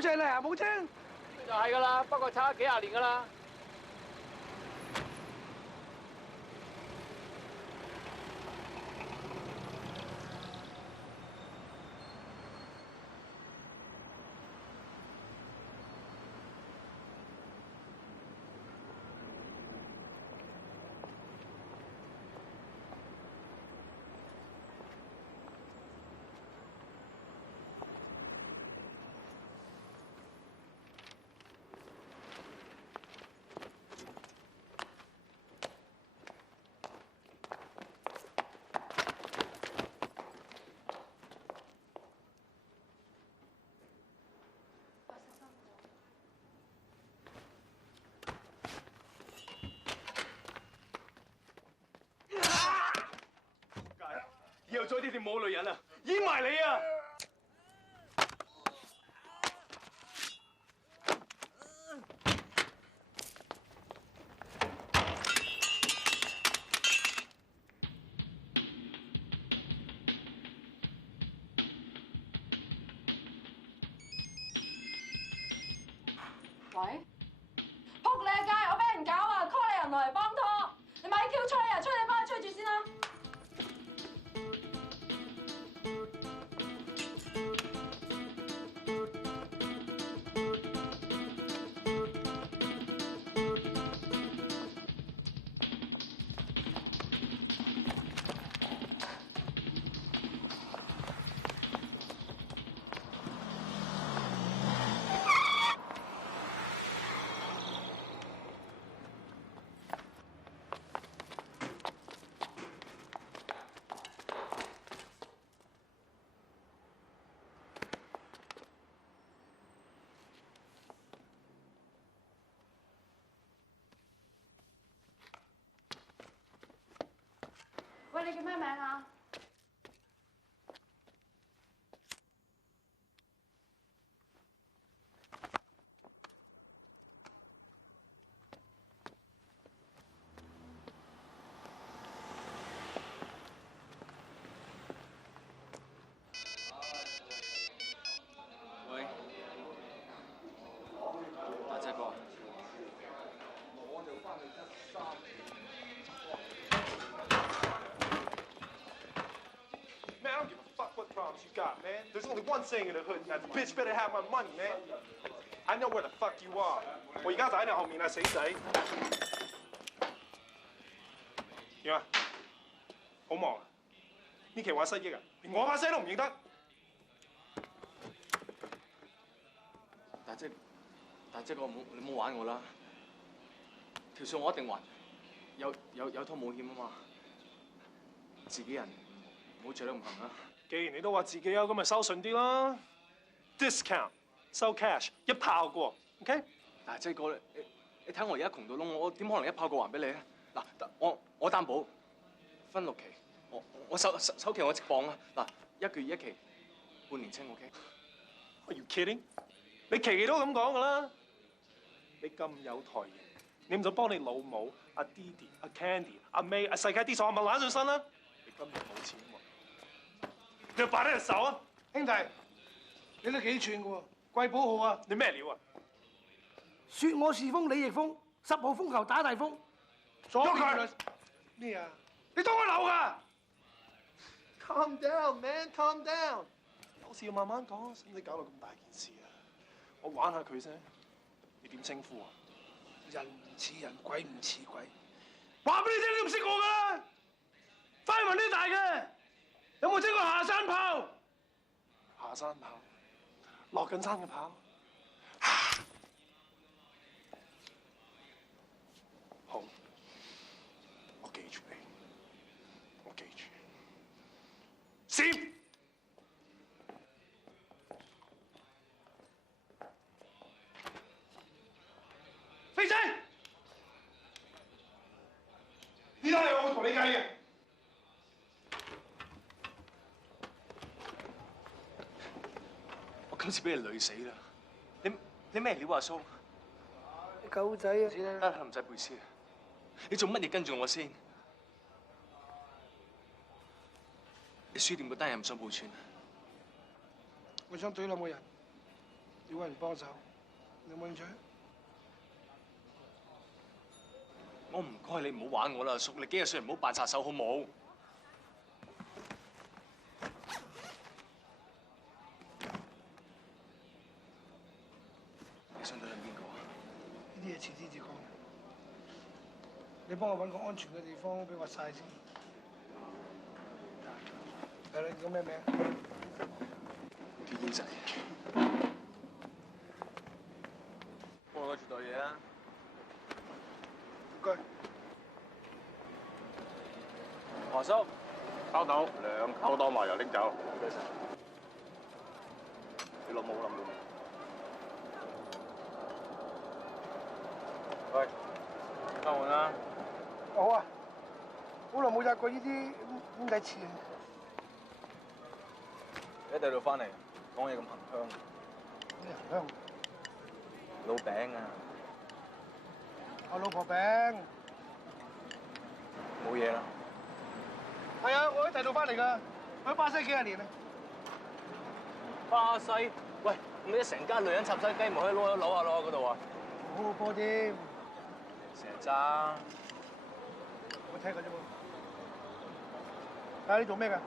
收齊嚟啊！冇聽就係㗎啦，不過差幾廿年㗎啦。以後再呢條冇女人啊，閹埋你啊！喂，仆你街，我俾人搞啊 ！call 你人落嚟幫拖，你咪 Q 吹啊！吹你幫佢吹住先啦。喂，你叫咩名啊？喂，大隻哥。Man, I don't give a fuck what problems you got, man. There's only one saying in the hood, that bitch better have my money, man. I know where the fuck you are. 我而家就喺你後面啊，死仔！點啊？好忙啊？呢期玩失憶啊？連我把聲都唔認得。大隻哥，你唔好玩我啦！條數我一定還，有拖冇險啊嘛！自己人唔好醉得咁行啦。既然你都話自己有，咁咪收順啲啦。Discount 收 cash 一炮過 ，OK？ 大隻哥，你睇我而家窮到窿，我點可能一炮過還俾你啊？嗱，我擔保分6期，我首期我直磅啊！嗱，1個月1期，半年清 OK？Are you kidding？ 你期期都咁講噶啦！你咁有台型，你唔想幫你老母阿 Didi、阿 Candy、阿 May、阿世界啲數咪攬上身啦！你今日冇錢喎，你擺低隻手啊！兄弟，你都幾串嘅喎？貴寶號啊！你咩料啊？説我是風，你亦風，10號風球打大風。左佢咩啊？你當我流㗎 ？Calm down, man, calm down。有事要慢慢講，使唔使搞到咁大件事啊？我玩下佢啫。你點稱呼啊？人唔似人，鬼唔似鬼。話俾你聽，你都唔識我㗎。快雲呢大嘅，有冇聽過下山炮？下山炮，落緊山嘅炮。好，我記住你，我記住。閃！飛仔，呢單係我會同你計嘅。我今次俾你累死啦！你咩料啊，蘇？你狗仔啊！得唔使背書。你做乜嘢跟住我先？你書店嗰單嘢唔想報串？我想懟冧個人。要揾人幫手，你有冇興趣？我唔該你唔好玩我啦，叔，你幾日歲唔好扮殺手好冇？你想對緊邊個啊？呢啲嘢遲啲至講。你幫我揾個安全嘅地方俾我曬先。係啦，你叫咩名？叫煙仔。幫我攞住袋嘢啊！唔該。何叔，收到2溝多麻油拎走。唔該晒。你老母諗到喂，交換啦。好啊，好耐冇入過呢啲煙仔翅。你喺第度翻嚟，講嘢咁行香。咩香？老餅啊！我老婆餅。冇嘢啦。係啊，我喺第度翻嚟㗎，我喺巴西幾廿年啦。巴西？喂，咁你成家女人插西雞，咪可以攞下嗰度啊？好好波添，成渣。我聽過啫喎。睇下你做咩㗎？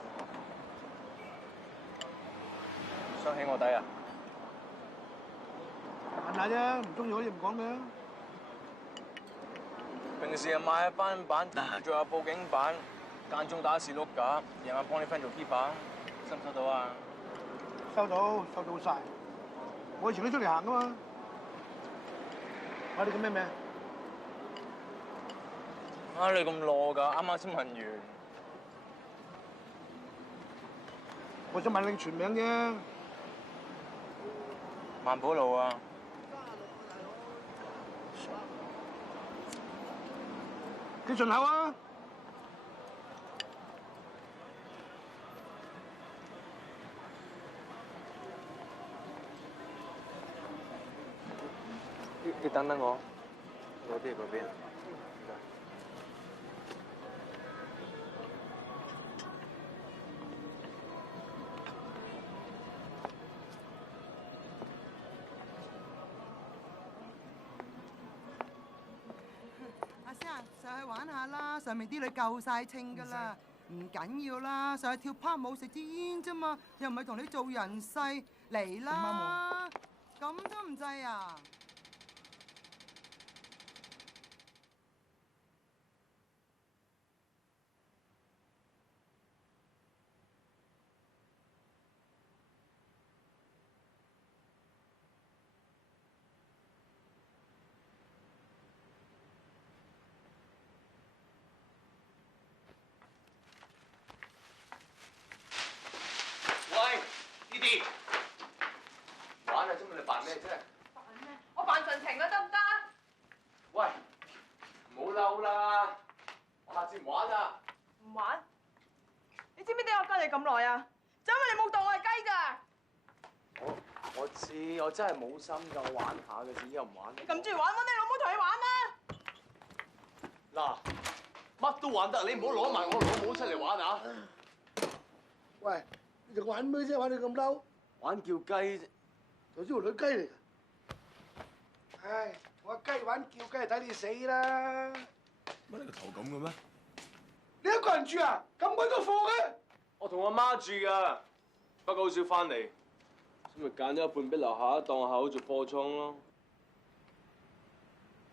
想起我底啊？問下啫，唔中意可以唔講嘅。平時啊買下翻版，做下報警版，間中打士碌架，夜晚幫啲 friend 做 keeper，收唔收到啊？收到晒。我以前都出嚟行㗎嘛。你叫咩名？啊！你咁攞㗎，啱啱先問完。我想問你全名啫。萬寶路啊！幾順口啊？你等等我，攞啲嘢嗰邊。阿生，上去玩下啦，上面啲女夠晒稱㗎啦，唔緊要啦，上去跳趴舞食支煙啫嘛，又唔係同你做人世，嚟啦！咁都唔制啊？玩啊！啫嘛，你扮咩啫？扮咩？我扮純情啊，得唔得？喂，唔好嬲啦，我下次唔玩啦。唔玩？你知唔知點解我跟你咁耐啊？就因為你冇當我係雞㗎。我知，我真係冇心㗎，我玩下嘅啫，又唔玩。你咁中意玩，揾你老母同你玩啦！嗱，乜都玩得，你唔好攞埋我老母出嚟玩啊！喂，你仲玩咩啫？玩你咁嬲？玩叫雞啫。頭先條女雞嚟㗎。唉，我雞玩叫雞睇你死啦！乜你個頭咁嘅咩？你一個人住啊？咁鬼多貨嘅？我同阿媽住㗎，不過好少翻嚟，所以咪揀咗一半俾樓下當口做貨倉咯。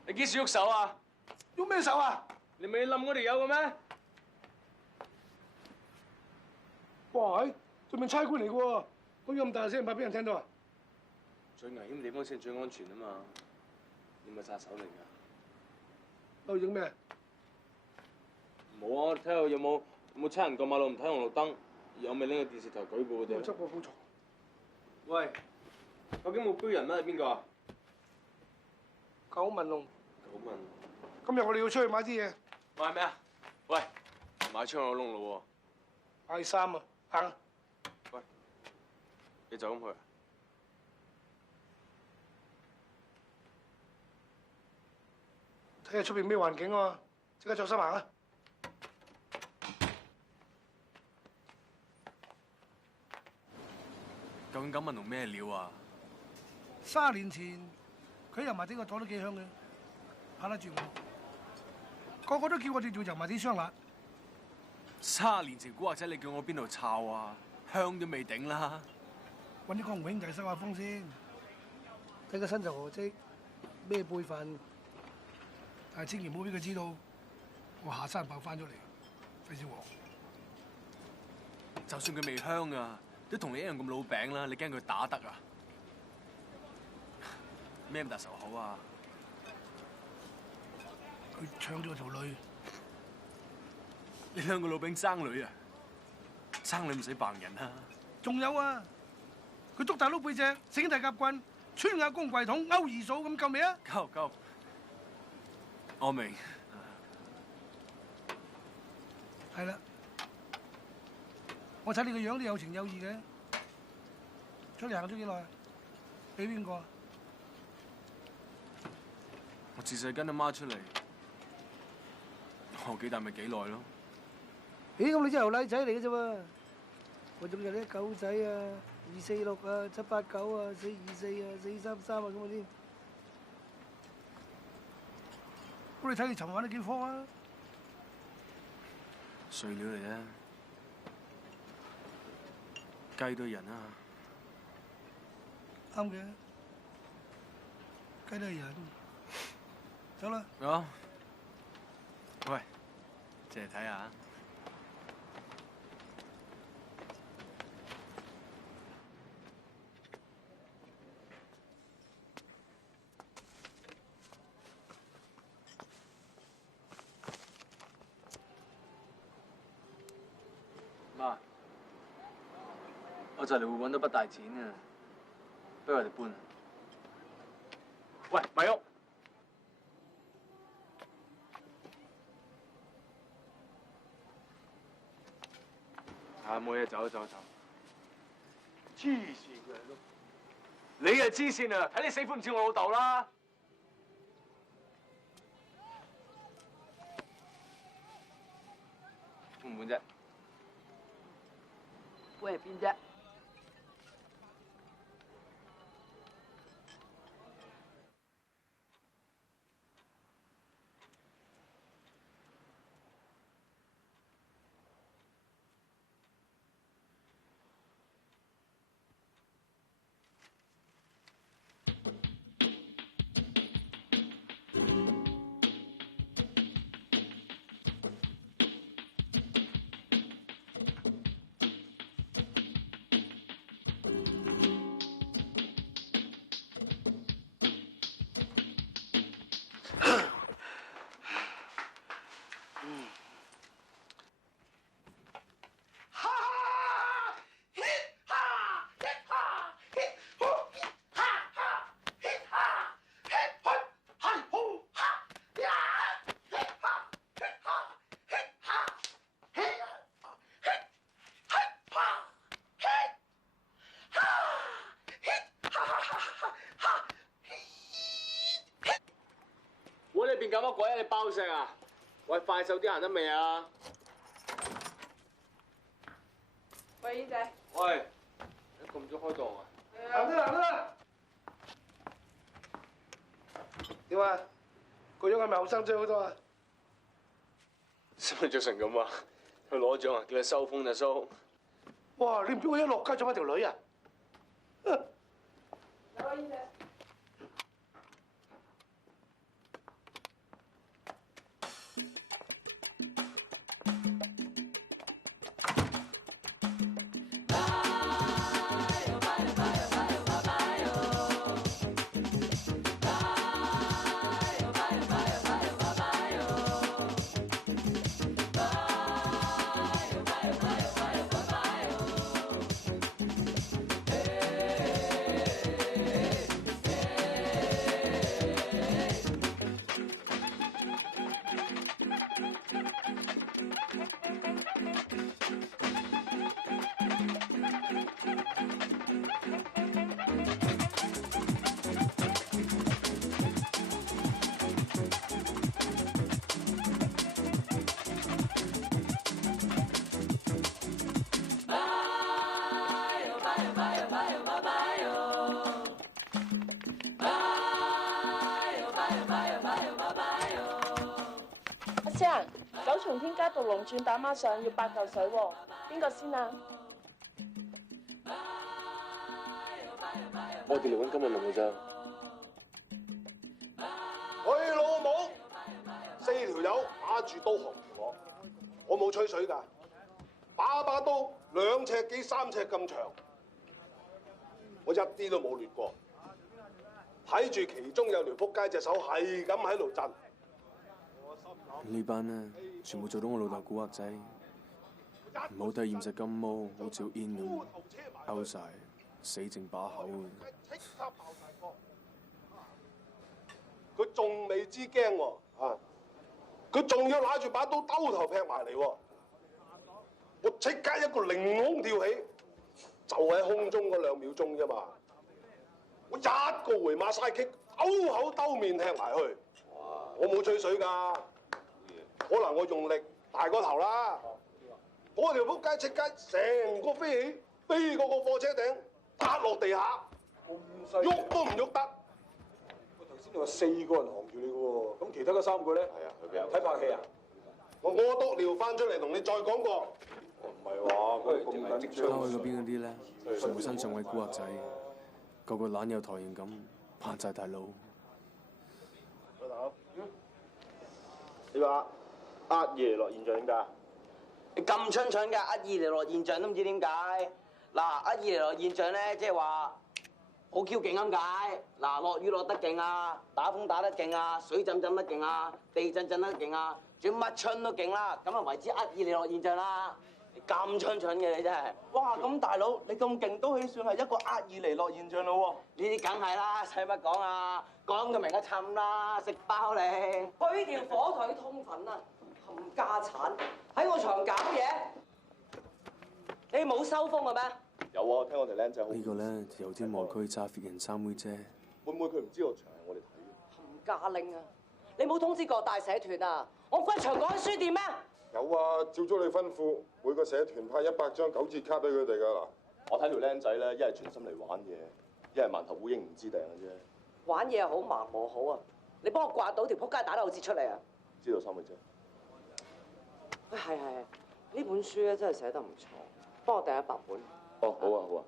你幾時喐手啊？喐咩手啊？你咪冧嗰條友嘅咩？哇！對面差館嚟嘅喎，講咁大聲，怕俾人聽到啊？最危險地方先最安全啊嘛！你咪殺手嚟㗎？喺度影咩？冇啊！睇下有冇差人過馬路唔睇紅綠燈，有未拎個電視台舉報佢哋？執個好嘈。喂，究竟目標人物係邊個啊？九文龍。九文。今日我哋要出去買啲嘢。買咩啊？喂，買槍我窿咯喎。買衫啊，行。喂，你就咁去啊？睇下出邊咩環境啊！即刻着衫行啊！究竟九文龍咩料啊？ 30年前佢油麻地個朵都幾香嘅，拍得住我。個個都叫我哋做油麻地雙辣。30年前古惑仔，你叫我邊度抄啊？香都未頂啦！揾啲江湖兄弟收下風先，睇個身就何職，咩輩份，但係千祈唔好俾佢知道我下山爆翻咗嚟，費事鑊。就算佢未香啊，都同你一樣咁老餅啦，你驚佢打得啊？咩咁大仇口啊？佢搶咗條女，你兩個老餅爭女啊？爭女唔使扮人啊！仲有啊！佢捉大佬背脊，醒大夾棍，穿下公櫃桶，勾二嫂咁夠未啊？夠，我明。係啦，我睇你個樣都有情有義嘅。出嚟行咗幾耐？俾邊個？我自細跟阿媽出嚟，我幾大咪幾耐咯。咦，咁你真係牛奶仔嚟嘅啫喎！我仲有啲狗仔啊，246啊，789啊，424啊，433啊咁嗰啲。咁你睇你尋晚都幾科啊？碎料嚟啫，雞都係人啊！啱嘅，雞都係人。走啦！好，喂，借嚟睇下。媽，我就嚟會揾到筆大錢啊！不如我哋搬啊！喂，咪喐！冇嘢，走。黐線嘅都，你係黐線啊！睇你死款唔似我老豆啦！換唔換啫？搬去邊啫？變咁乜鬼啊？你包石啊？喂，快手啲行得未啊？喂，姨仔。喂，你咁早開檔啊？行啦！點啊？個樣係咪後生咗好多啊？使乜着成咁啊？去攞獎啊？叫佢收風就收。哇！你唔俾我一落街撞一條女啊？有啊，姨仔。生，九重天加獨龍轉打孖上要8嚿水喎，邊個先啊？我哋嚟揾今日問嘅啫。佢老母4條友打住刀行住我冇吹水㗎，把刀2尺幾3尺咁長，我一啲都冇劣過。睇住其中有條仆街隻手係咁喺度震。呢班呢，全部做到我老豆古惑仔，唔好睇現實金毛，好似煙咁勾晒，死剩把口嘅。即刻爆晒光！佢仲未知驚喎，佢仲要揦住把刀兜頭劈埋嚟喎。我即刻一個凌空跳起，就喺空中嗰2秒鐘啫嘛。我一個回馬嘥擊，兜口兜面踢埋去。我冇吹水㗎，可能我用力大過頭啦。嗰條仆街即刻成個飛起，飛過個貨車頂，撻落地下，喐都唔喐得。頭先你話4個人行住你嘅喎，咁其他嗰3個咧？係啊，去邊啊？睇拍戲啊？我屙督尿翻出嚟同你再講過。唔係話佢咁緊張。郊區嗰邊嗰啲咧，全部身上位古惑仔，個個懶有台型咁，扮晒大佬。老豆，你話厄爾尼諾現象點解？你咁蠢蠢㗎，厄爾尼諾現象都唔知點解。嗱，厄爾尼諾現象咧，即係話好 Q 勁咁解。嗱，落雨落得勁啊，打風打得勁啊，水浸浸得勁啊，地震震得勁啊，仲要乜春都勁啦，咁啊為之厄爾尼諾現象啦。你咁蠢蠢嘅你真係。哇！咁大佬你咁勁都起算係一個厄爾尼諾現象咯呢啲梗係啦，使乜講啊？講到明一沉啦，食包你。佢條火腿通粉啊，冚家產喺我場搞嘢，你冇收風嘅咩？有啊，聽我哋僆仔好。呢個咧油尖旺區揸 fit 人3妹啫。會唔會佢唔知道場係我哋睇嘅？冚家拎啊！你冇通知各大社團啊？我骨場講緊書店咩？有啊，照咗你吩咐，每個社團派100張9折卡俾佢哋㗎嗱。我睇條僆仔咧，一係全心嚟玩嘢，一係饅頭烏蠅唔知訂嘅啫。玩嘢好，盲摸好啊！你幫我刮到條撲街打得好折出嚟啊！知道三妹姐。喂，係，呢本書咧真係寫得唔錯，幫我訂100本。哦，好啊，好啊。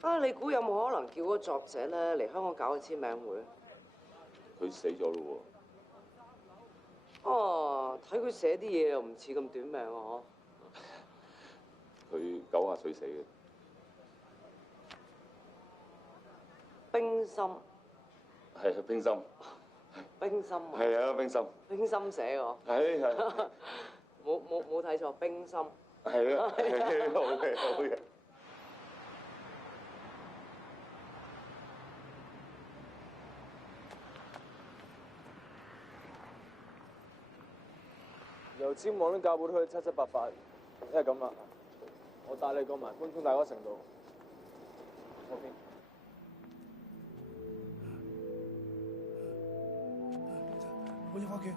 啊，你估有冇可能叫嗰個作者咧嚟香港搞個簽名會？佢死咗咯哦，睇佢寫啲嘢又唔似咁短命啊！喎。佢90歲死嘅。冰心。係啊，冰心。冰心啊！係啊，冰心。冰心寫喎。係。冇睇錯，冰心。係啊，好嘅，好嘅。油尖旺啲教會都去7、7、8、8，因為咁啦，我帶你過埋寬涌大嗰程度。OK。我要翻屋企。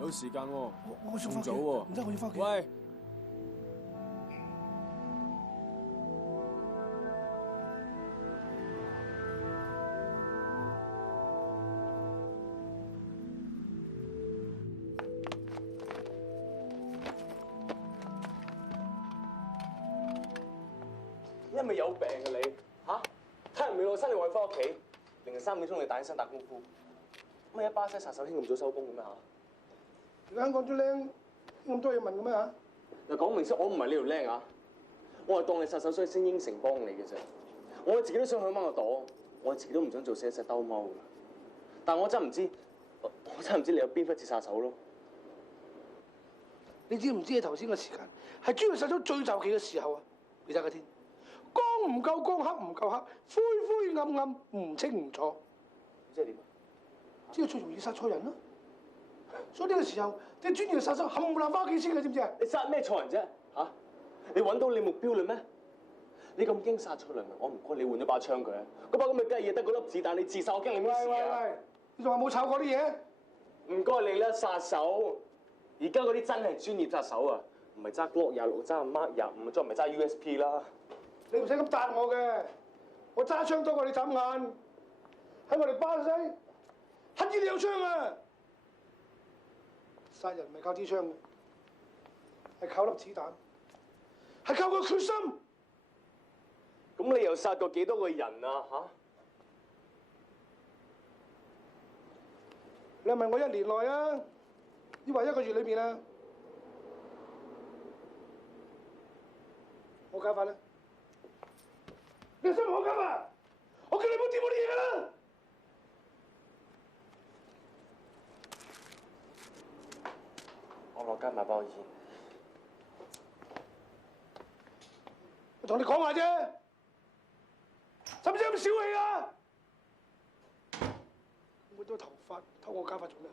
有時間喎。我想翻屋企。早喎。唔得，我要翻屋企。喂。因為有病啊你嚇！睇人未落身，你話翻屋企，凌晨3點鐘你打起身打功夫，乜一巴西殺手興咁早收工嘅咩嚇？而家香港啲僆咁多嘢問嘅咩嚇？又講明先，我唔係呢條僆啊！我係當你殺手，所以先應承幫你嘅啫。我自己都想響翻個朵，我自己都唔想做寫實兜踎嘅。但我真唔知，我真唔知你有邊忽似殺手咯。你知唔知啊？頭先嘅時間係專業殺手最就期嘅時候啊！你睇下天。光唔夠光，黑唔夠黑，灰灰暗暗，唔清唔楚。即係點？即係最容易殺錯人咯。所以呢個時候，啲專業殺手冚唪唥翻屋企先嘅，知唔知啊？你殺咩錯人啫？嚇！你揾到你目標嘞咩？你咁驚殺錯人，我唔該你換咗把槍佢啊！嗰把咁嘅雞嘢得嗰粒子彈，你自殺我驚你咩事啊？喂，你仲話冇炒過啲嘢？唔該你啦，殺手！而家嗰啲真係專業殺手啊，唔係揸 Glock 26，揸 Mark 25，再唔係揸 USP 啦。你唔使咁答我嘅，我揸槍多過你眨眼。喺我哋巴西，乞兒你有槍啊！殺人唔係靠支槍嘅，係靠粒子彈，係靠個決心。咁你又殺過幾多個人啊？嚇？你問我1年內啊，抑或1個月裏邊啊？我假法啦！你想我假法？我叫你唔好掂我啲嘢啦！我落街買包煙。我同你講話啫，使唔使咁小氣啊？咁多頭髮偷我假髮做咩？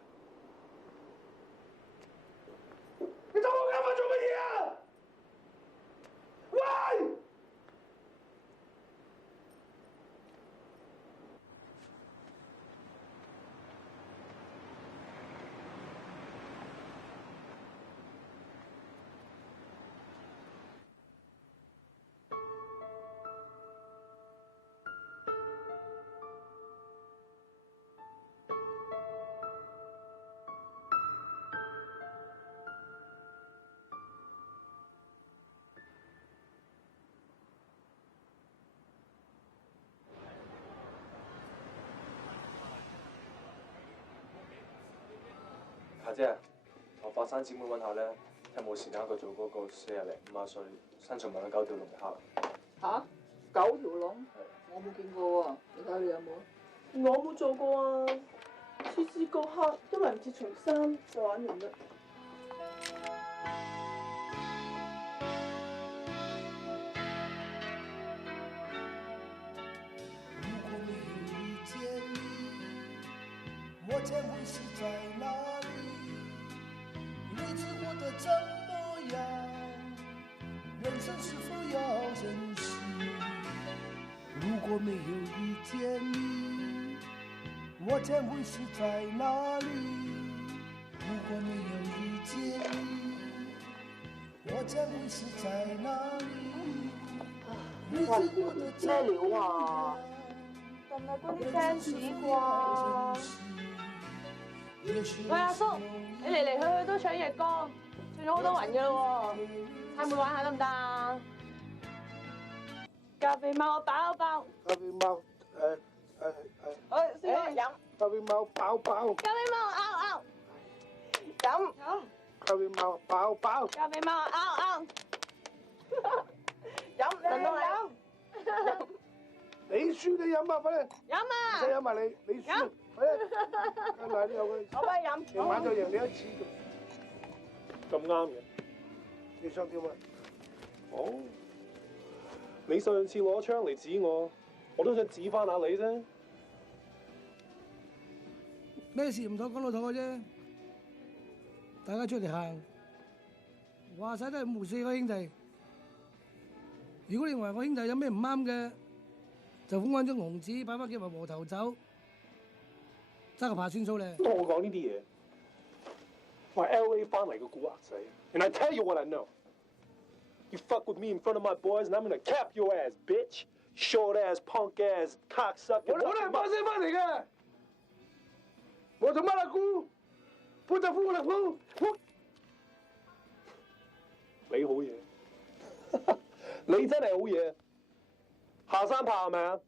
你偷我假髮做乜嘢啊？喂！夏姐，同佛山姊妹揾下咧，睇有冇時間佢做嗰個40零50歲，身上紋咗9條龍蝦。嚇？9條龍？我冇見過喎，你睇下你有冇？我冇做過啊，次次個客都嚟唔切除衫就玩完啦。我将会是在哪里？日子过得怎么样？人生是否要珍惜？如果没有遇见你，我将会是在哪里？如果没有遇见你，我将会是在哪里？日子过得怎么样？係咪嗰啲 fans 啩？喂，阿叔，你嚟嚟去去都唱隻歌，唱咗好多人嘅咯喎，猜妹玩下得唔得啊？咖啡貓包包，咖啡貓好，先嚟飲。咖啡貓包包，咖啡貓拗拗，飲。咖啡貓包包，咖啡貓拗拗，飲，輪到你。你輸你飲啊，快啲！飲啊！唔使飲啊你輸，快啲！跟埋呢有佢。我幫你飲。成晚就贏你1次咁啱嘅。你想點啊？哦，你上次攞槍嚟指我，我都想指翻下你啫。咩事唔妥講老土嘅啫，大家出嚟行，話晒都係5、4個兄弟。如果你認為我兄弟有咩唔啱嘅，就揾翻張紅紙擺翻幾圍和頭酒，揸個牌算數咧。同我講呢啲嘢，我係 LA 翻嚟嘅古惑仔 ，and I tell you what I know. You fuck with me in front of my boys, and I'm gonna cap your ass, bitch. Short ass, punk ass, cocksucker. 我都係巴西翻嚟嘅，我做乜啦姑？潘澤夫啦姑，你好嘢，你真係好嘢。下山爬係咪啊？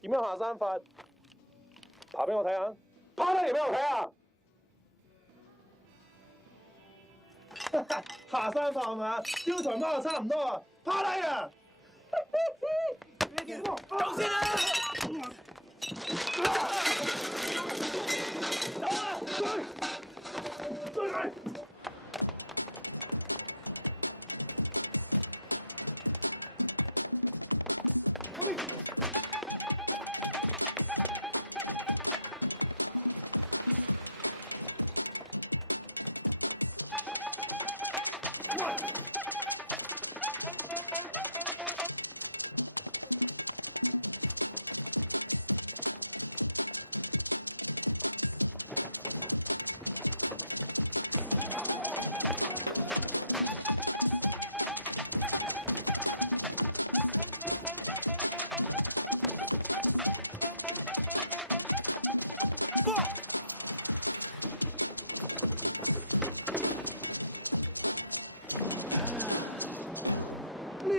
點樣下山法？爬俾我睇下，趴低嚟俾我睇下。下山法係咪啊？招財貓就差唔多啊，趴低啊！走先啦！走啊！追佢！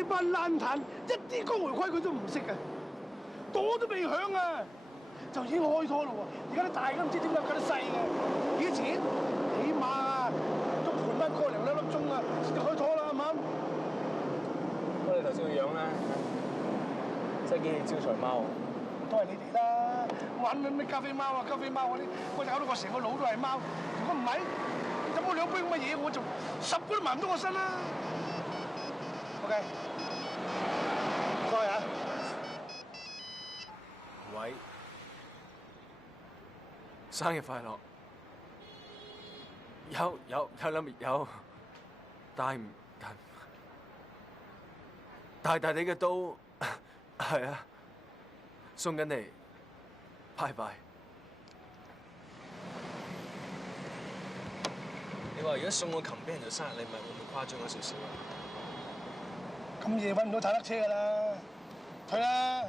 班爛壇一啲江湖規矩都唔識啊，朵都未響啊，就已經開拖咯喎！而家啲大家唔知點解搞得細嘅，以前起碼啊都盤翻個零兩粒鐘啊先至開拖啦，啱唔啱？我哋頭先個樣咧，真係幾似招財貓。都係你哋啦，玩咩加菲貓啊加菲貓嗰啲，我搞到我成個腦都係貓。如果唔係，飲嗰兩杯咁嘅嘢，我就10個都埋唔到我身啦。OK， 唔該啊。喂，生日快樂！有諗有，大地嘅刀，係啊，送緊你，拜拜。你話如果送個琴俾人做生日禮物，會唔會誇張咗少少啊？咁夜揾唔到坦克車㗎啦，退啦！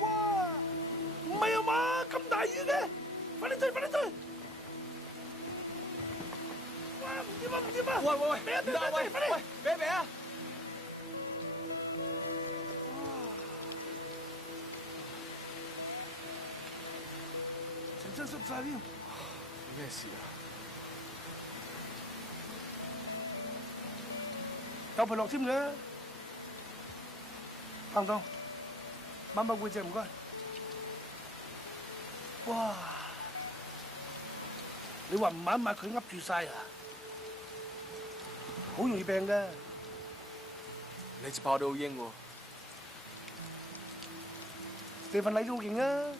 哇！唔係啊嘛，咁大雨嘅，快啲退，快啲退！哇！唔掂啊，唔掂啊！喂，俾啊，唔得啊！喂，俾啊！成身濕晒添。咩事啊？有皮落添嘅，行到，抹抹背脊唔該。哇！你話唔抹一抹佢噏住晒啊？好容易病㗎。你隻炮都好英喎。你份禮都好勁啊！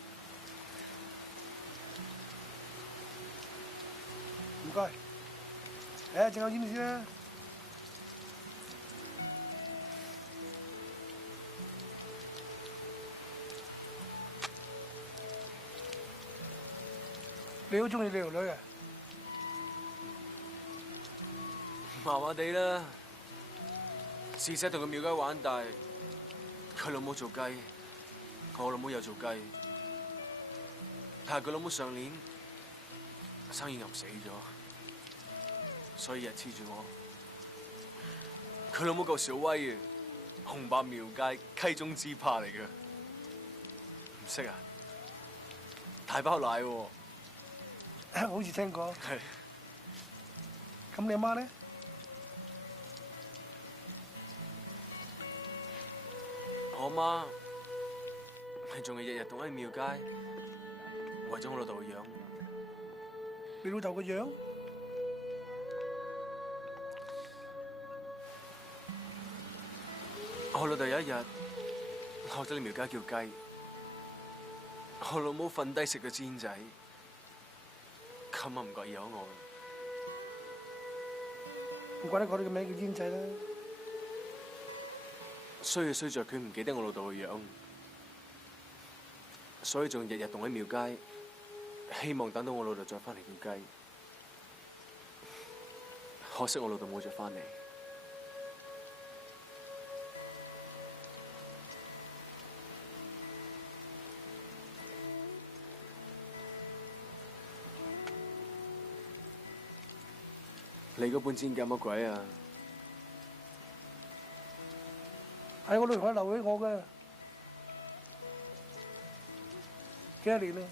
唔該。誒，整口煙先啦。你好中意你條女啊？麻麻地啦，試寫同佢廟街玩大，佢老母做雞，我老母又做雞，但係佢老母上年生意牛死咗，所以日黐住我。佢老母夠小威嘅，紅白廟街溪中之霸嚟嘅，唔識啊？大包奶喎。好似聽過。係。咁你阿媽咧？我媽係仲係日日凍喺廟街，為咗我老豆個樣。你老豆個樣？我老豆有一日落咗你廟街叫雞，我老母瞓低食個煎仔，咁啊唔覺意有我。唔怪得改你個名叫煙仔啦。衰就衰在佢唔記得我老豆個樣，所以仲日日凍喺廟街，希望等到我老豆再翻嚟叫雞。可惜我老豆冇再翻嚟。你嗰本煎叫乜鬼啊？係我女朋友留俾我嘅，幾多年啦？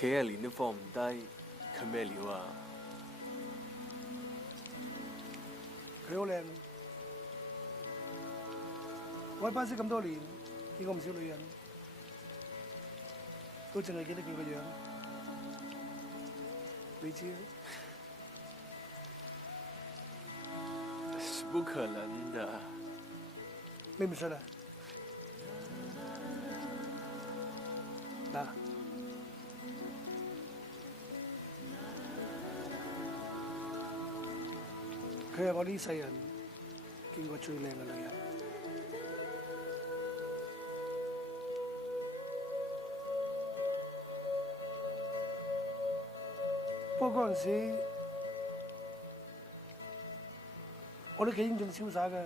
幾多年都放唔低，佢咩料啊？佢好靚，我喺班識咁多年，見過唔少女人，都淨係記得佢個樣，你知啦。不可能的。你唔信啊？嗱，佢係我呢世人見過最靚嘅女人。不不過嗰陣時，我哋幾英俊瀟灑㗎。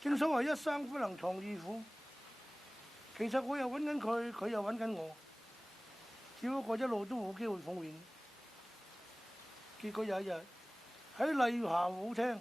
正所謂一生不能藏二虎，其實我又揾緊佢，佢又揾緊我，只不過一路都冇機會碰面。結果有一日喺麗霞舞廳，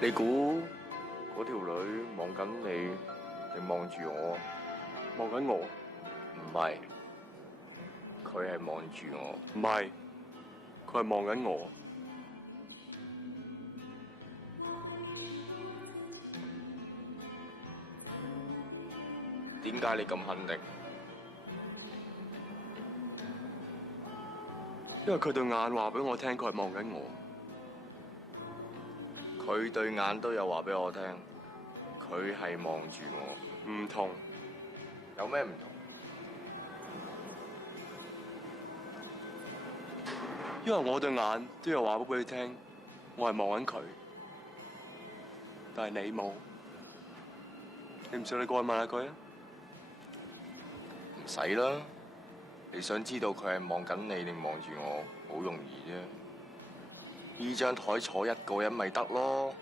你估嗰條女望緊你，定望住我？望緊我？唔係，佢係望住我。唔係，佢係望緊我。點解你咁肯定？因為佢對眼話俾我聽，佢係望緊我。佢對眼都有話俾我聽，佢係望住我。唔同。有咩唔同？因為我對眼都有話俾你聽，我係望緊佢，但係你冇。你唔信你過去問下佢啊？唔使啦，你想知道佢係望緊你定望住我，好容易啫。呢張台坐一個人咪得咯。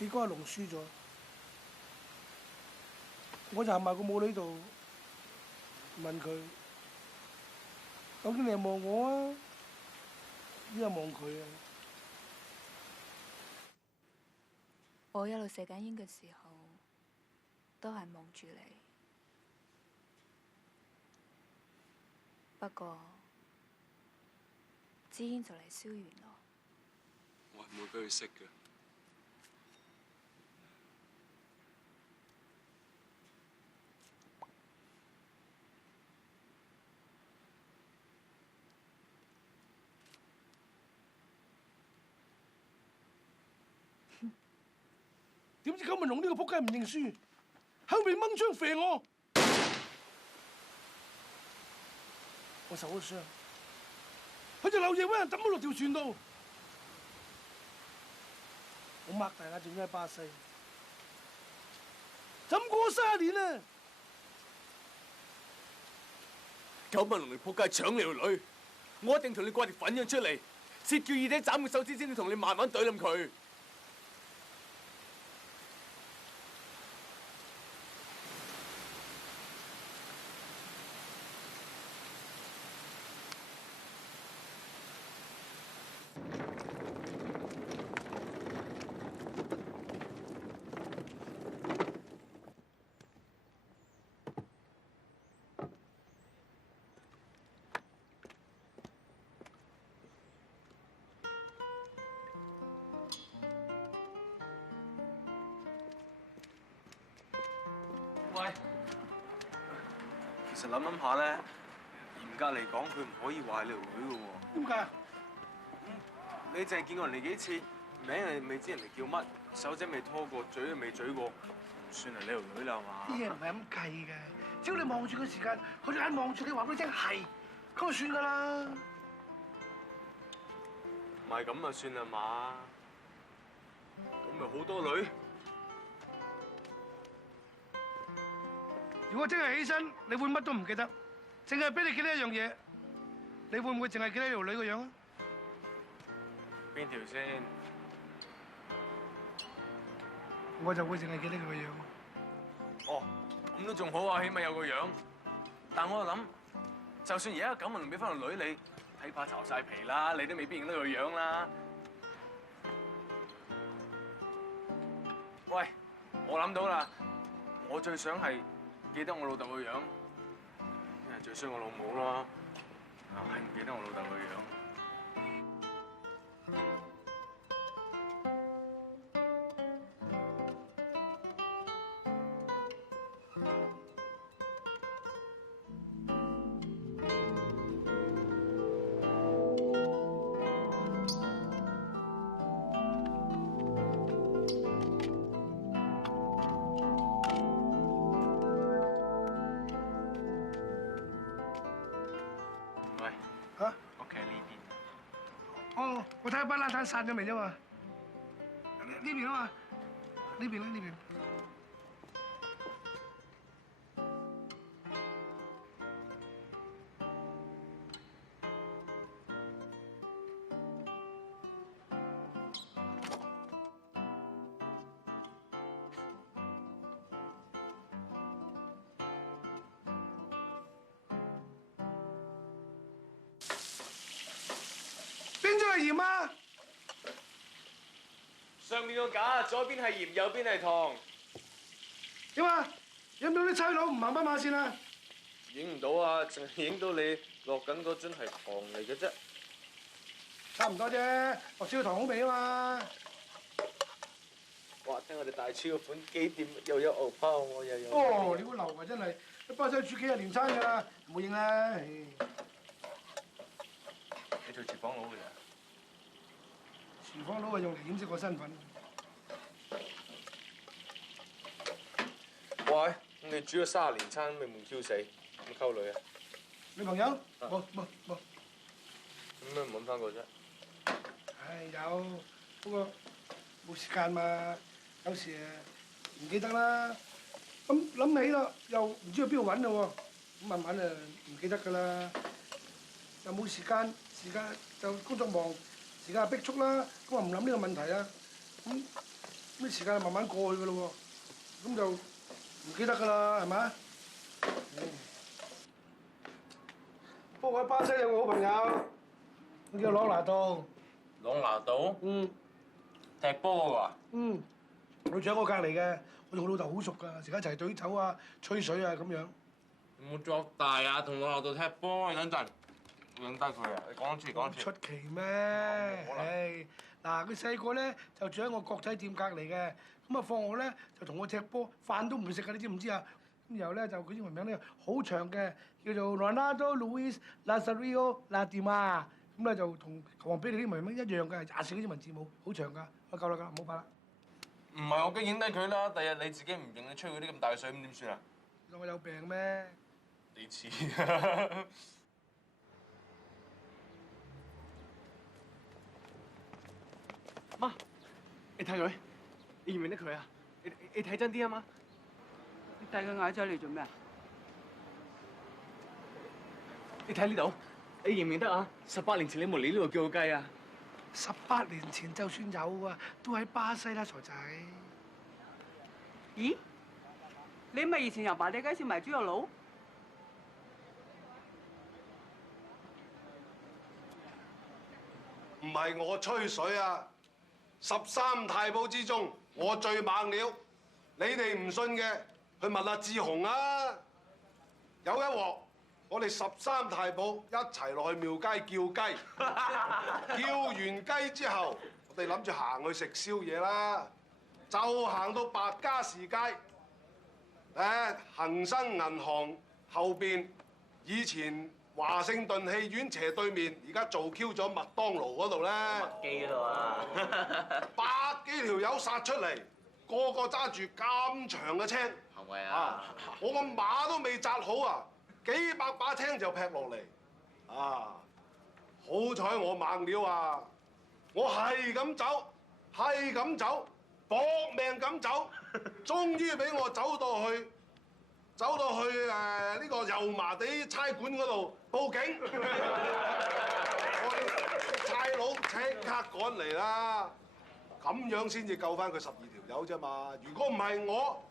結果阿龍輸咗，我就行埋個母女度問佢：究竟你係望我啊，抑係望佢啊？我一路食緊煙嘅時候，都係望住你。不過支煙就嚟燒完咯。我係唔會俾佢識嘅。點知九文龍呢個仆街唔認輸，後面掹槍射我，我受咗傷，佢就漏夜揾人抌我落條船度，我擘大眼仲要喺巴西，浸過30年啦。九文龍你仆街搶你條女，我一定同你掛條粉樣出嚟，切叫二仔斬佢手指先至同你慢慢懟冧佢。喂，其實諗諗下咧，嚴格嚟講，佢唔可以話係你條女嘅喎。點解？你淨係見過人哋幾次，名你未知人哋叫乜，手仔未拖過，嘴都未嘴過，唔算係你條女啦，係嘛？啲嘢唔係咁計嘅，只要你望住佢時間，佢隻眼望住你話俾你聽係，咁就算㗎啦。唔係咁就算啦嘛，咁咪好多女。如果真係起身，你會乜都唔記得，淨係俾你記得一樣嘢，你會唔會淨係記得條女個樣啊？邊條先？我就會淨係記得佢個樣。哦，咁都仲好啊，起碼有個樣。但我又諗，就算而家九文龍俾翻條女你，睇怕巢晒皮啦，你都未必認得佢個樣啦。喂，我諗到啦，我最想係記得我老豆個樣，因為最衰我老母啦，係唔記得我老豆個樣。哦，我睇下班爛攤散咗未啫嘛？呢邊啊嘛，呢邊啦呢邊。邊種係鹽啊？上面個架，左邊係鹽，右邊係糖。點啊？影到啲差佬唔慢慢馬線啊？影唔到啊，淨係影到你落緊嗰樽係糖嚟嘅啫。差唔多啫，落少糖好味啊嘛。哇！聽我哋大廚個款幾掂，又有牛扒，我又有。哦，你估流啊真係，一巴西煮幾日連餐㗎啦，唔好影啦。你做廚房佬嘅咋？廚房佬係用嚟掩飾個身份。喂，咁你煮咗30年餐，咪悶 Q 死，咁溝女啊？女朋友？冇。咁咩唔揾翻個啫？唉，有，不過冇時間嘛，有時唔記得啦。咁諗起啦，又唔知去邊度揾嘞喎，咁慢慢唔記得㗎啦。又冇時間就工作忙，時間又逼促啦，咁我唔諗呢個問題啦。咁啲時間慢慢過去㗎咯喎，咁就唔記得㗎啦，係咪？不過我喺巴西有個好朋友，佢叫朗拿度。朗拿度？嗯。踢波嗰個啊？嗯。佢住喺我隔離嘅，我同我老豆好熟㗎，成日一齊對酒啊、吹水啊咁樣。有冇作大啊？同朗拿度踢波，你等陣。認得佢啊！你講一次，講一次。出奇咩？唉，嗱，佢細個咧就住喺我國際店隔離嘅，咁啊放學咧就同我踢波，飯都唔會食㗎，你知唔知啊？咁然後咧就佢英文名咧好長嘅，叫做 Ronaldo Luis Nazario Lima，咁咧就同球王比利啲英文名一樣嘅，24個英文字母，好長㗎。夠啦，唔好拍啦。唔係我驚影低佢啦，第日你自己唔認，你吹佢啲咁大水，咁點算啊？當我有病咩？你似。媽，你睇佢，你認唔認得佢啊？你睇真啲啊媽！你帶個矮仔嚟做咩啊？你睇呢度，你認唔認得啊？18年前你冇嚟呢度叫我雞啊！18年前就算有啊，都喺巴西啦，傻仔。咦？你咪以前由白地雞市賣豬肉佬？唔係我吹水啊！13太保之中，我最猛料。你哋唔信嘅，去問阿志雄啊！有一鑊，我哋13太保一齊落去廟街叫雞，叫完雞之後，我哋諗住行去食宵夜啦。就行到白加士街，恒生銀行後邊，以前華盛頓戲院斜對面，而家做 Q 咗麥當勞嗰度咧。麥記嗰度啊！100幾條友殺出嚟，個個揸住咁長嘅青，係咪啊？我個馬都未紮好啊，幾百把青就劈落嚟。啊！好彩我猛料啊！我係咁走，係咁走，搏命咁走，終於俾我走到去呢個油麻地差館嗰度報警，我差佬即刻趕嚟啦，咁樣先至救翻佢12條友啫嘛。如果唔係我，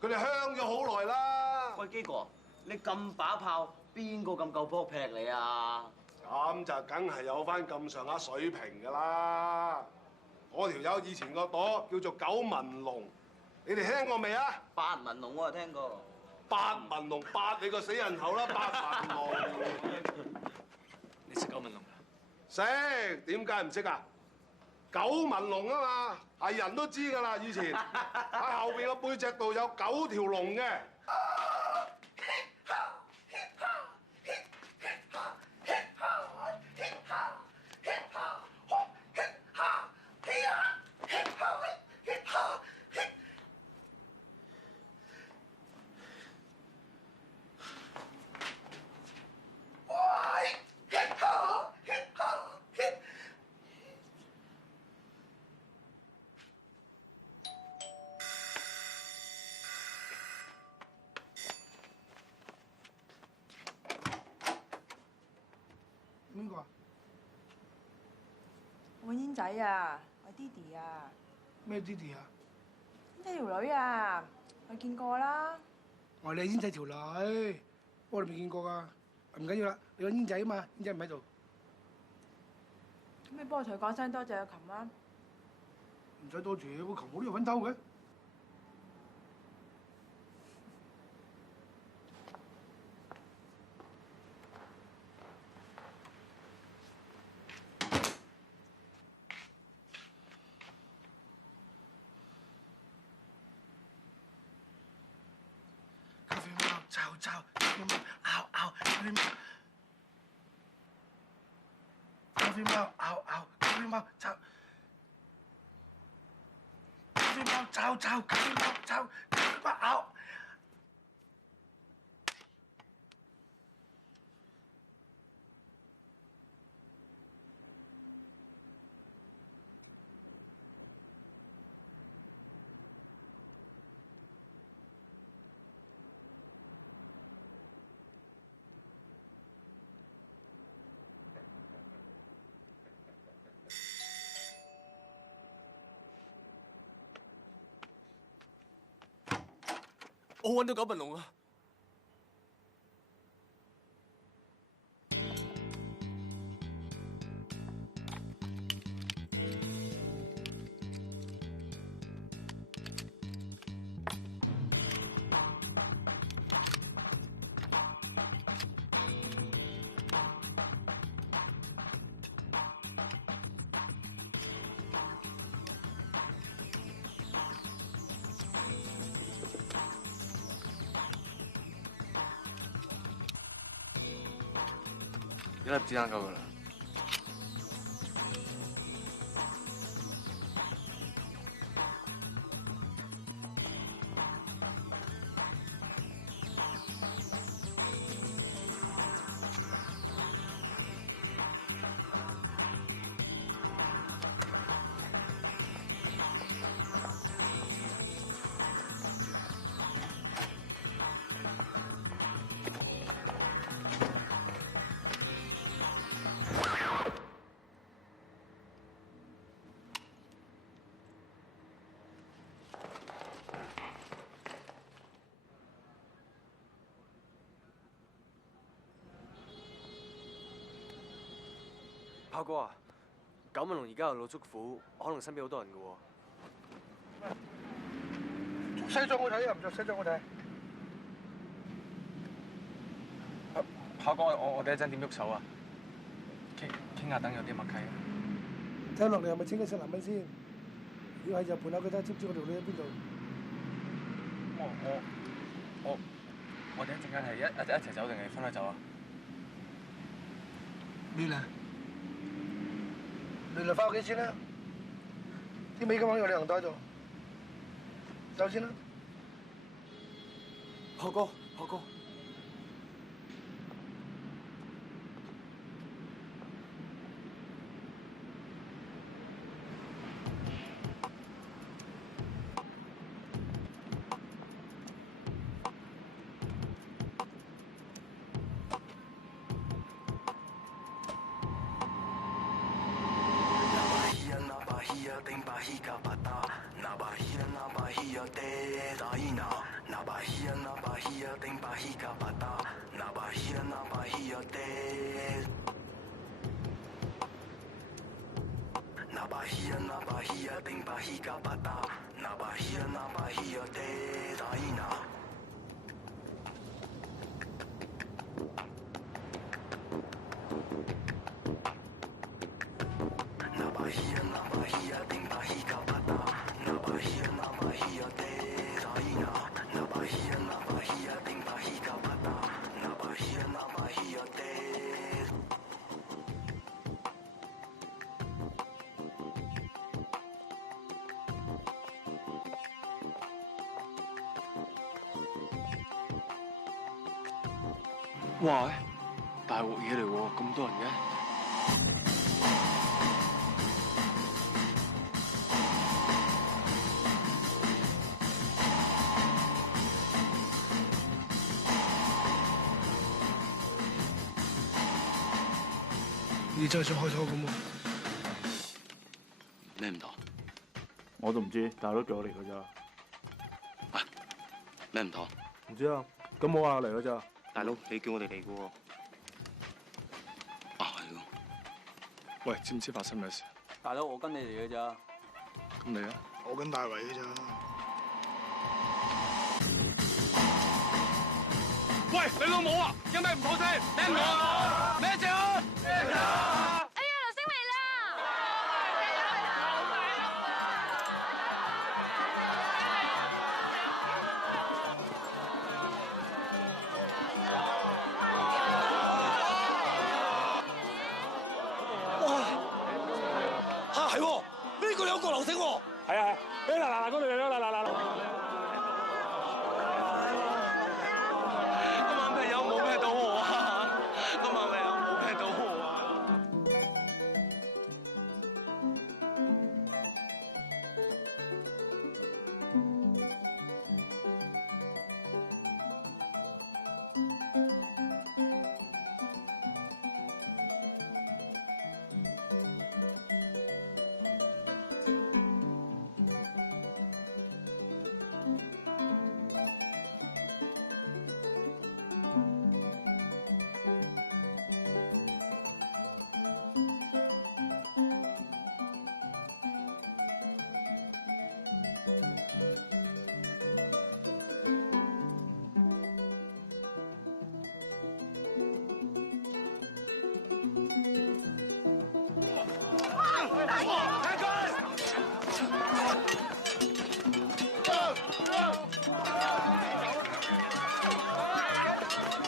佢哋香咗好耐啦。喂，基哥，你咁把炮，邊個咁夠波劈你啊？咁就梗係有翻咁上下水平㗎啦。嗰條友以前個朵叫做九紋龍，你哋聽過未啊？八紋龍我就聽過。八紋龍，八你個死人頭啦！八紋龍，你識九紋龍㗎？識，點解唔識啊？九紋龍啊嘛，係人都知㗎啦。以前喺後邊個背脊度有9條龍嘅。揾煙仔啊，我 Didi 啊。咩 Didi 啊？煙仔條女啊，我見過啦。我話你煙仔條女，我哋未見過㗎。唔緊要啦，你揾煙仔啊嘛，煙仔唔喺度。咁你幫我同佢講聲多謝阿琴啦。唔使多謝，個琴冇呢個揾兜嘅。咖啡貓，走，咖啡貓，咬，咖啡貓，咖啡貓，咬，咖啡貓，走。咖啡貓，走，咖啡貓，走，咖啡貓，咬。我揾到九紋龍啊！一粒子彈夠㗎啦。炮哥啊，九紋龍而家有老足虎，可能身邊好多人㗎喎。着西裝好睇啊，唔着西裝好睇。炮哥，我哋一陣點喐手啊？傾下等有啲默契啊。聽落你係咪清一色男人先？如果係就盤下佢睇，知唔知我條女喺邊度？我哋一陣間係一齊走定係分開走啊？亂啊！亂就翻屋企先啦。啲尾今晚有旅行袋度，走先啦。炮哥。哇！大鑊嘢嚟喎，咁多人嘅。你真係想開拖咁喎？咩唔妥？我都唔知，大佬叫我嚟㗎咋。喂，咩唔妥？唔知啊，咁我話嚟㗎咋。大佬，你叫我哋嚟㗎喎。啊，係喎。喂，知唔知發生咩事？大佬，我跟你嚟㗎咋。咁你啊？我跟大圍㗎咋。喂，你老母啊！有咩唔妥先？咩唔妥啊？咩事啊？咩事啊？哎呀，流星嚟啦！嚇係喎，呢個有個流星喎。係啊係，嗱嗰度嚟啦嗱。今晚劈友冇劈到我啊！今晚劈友冇劈到我啊！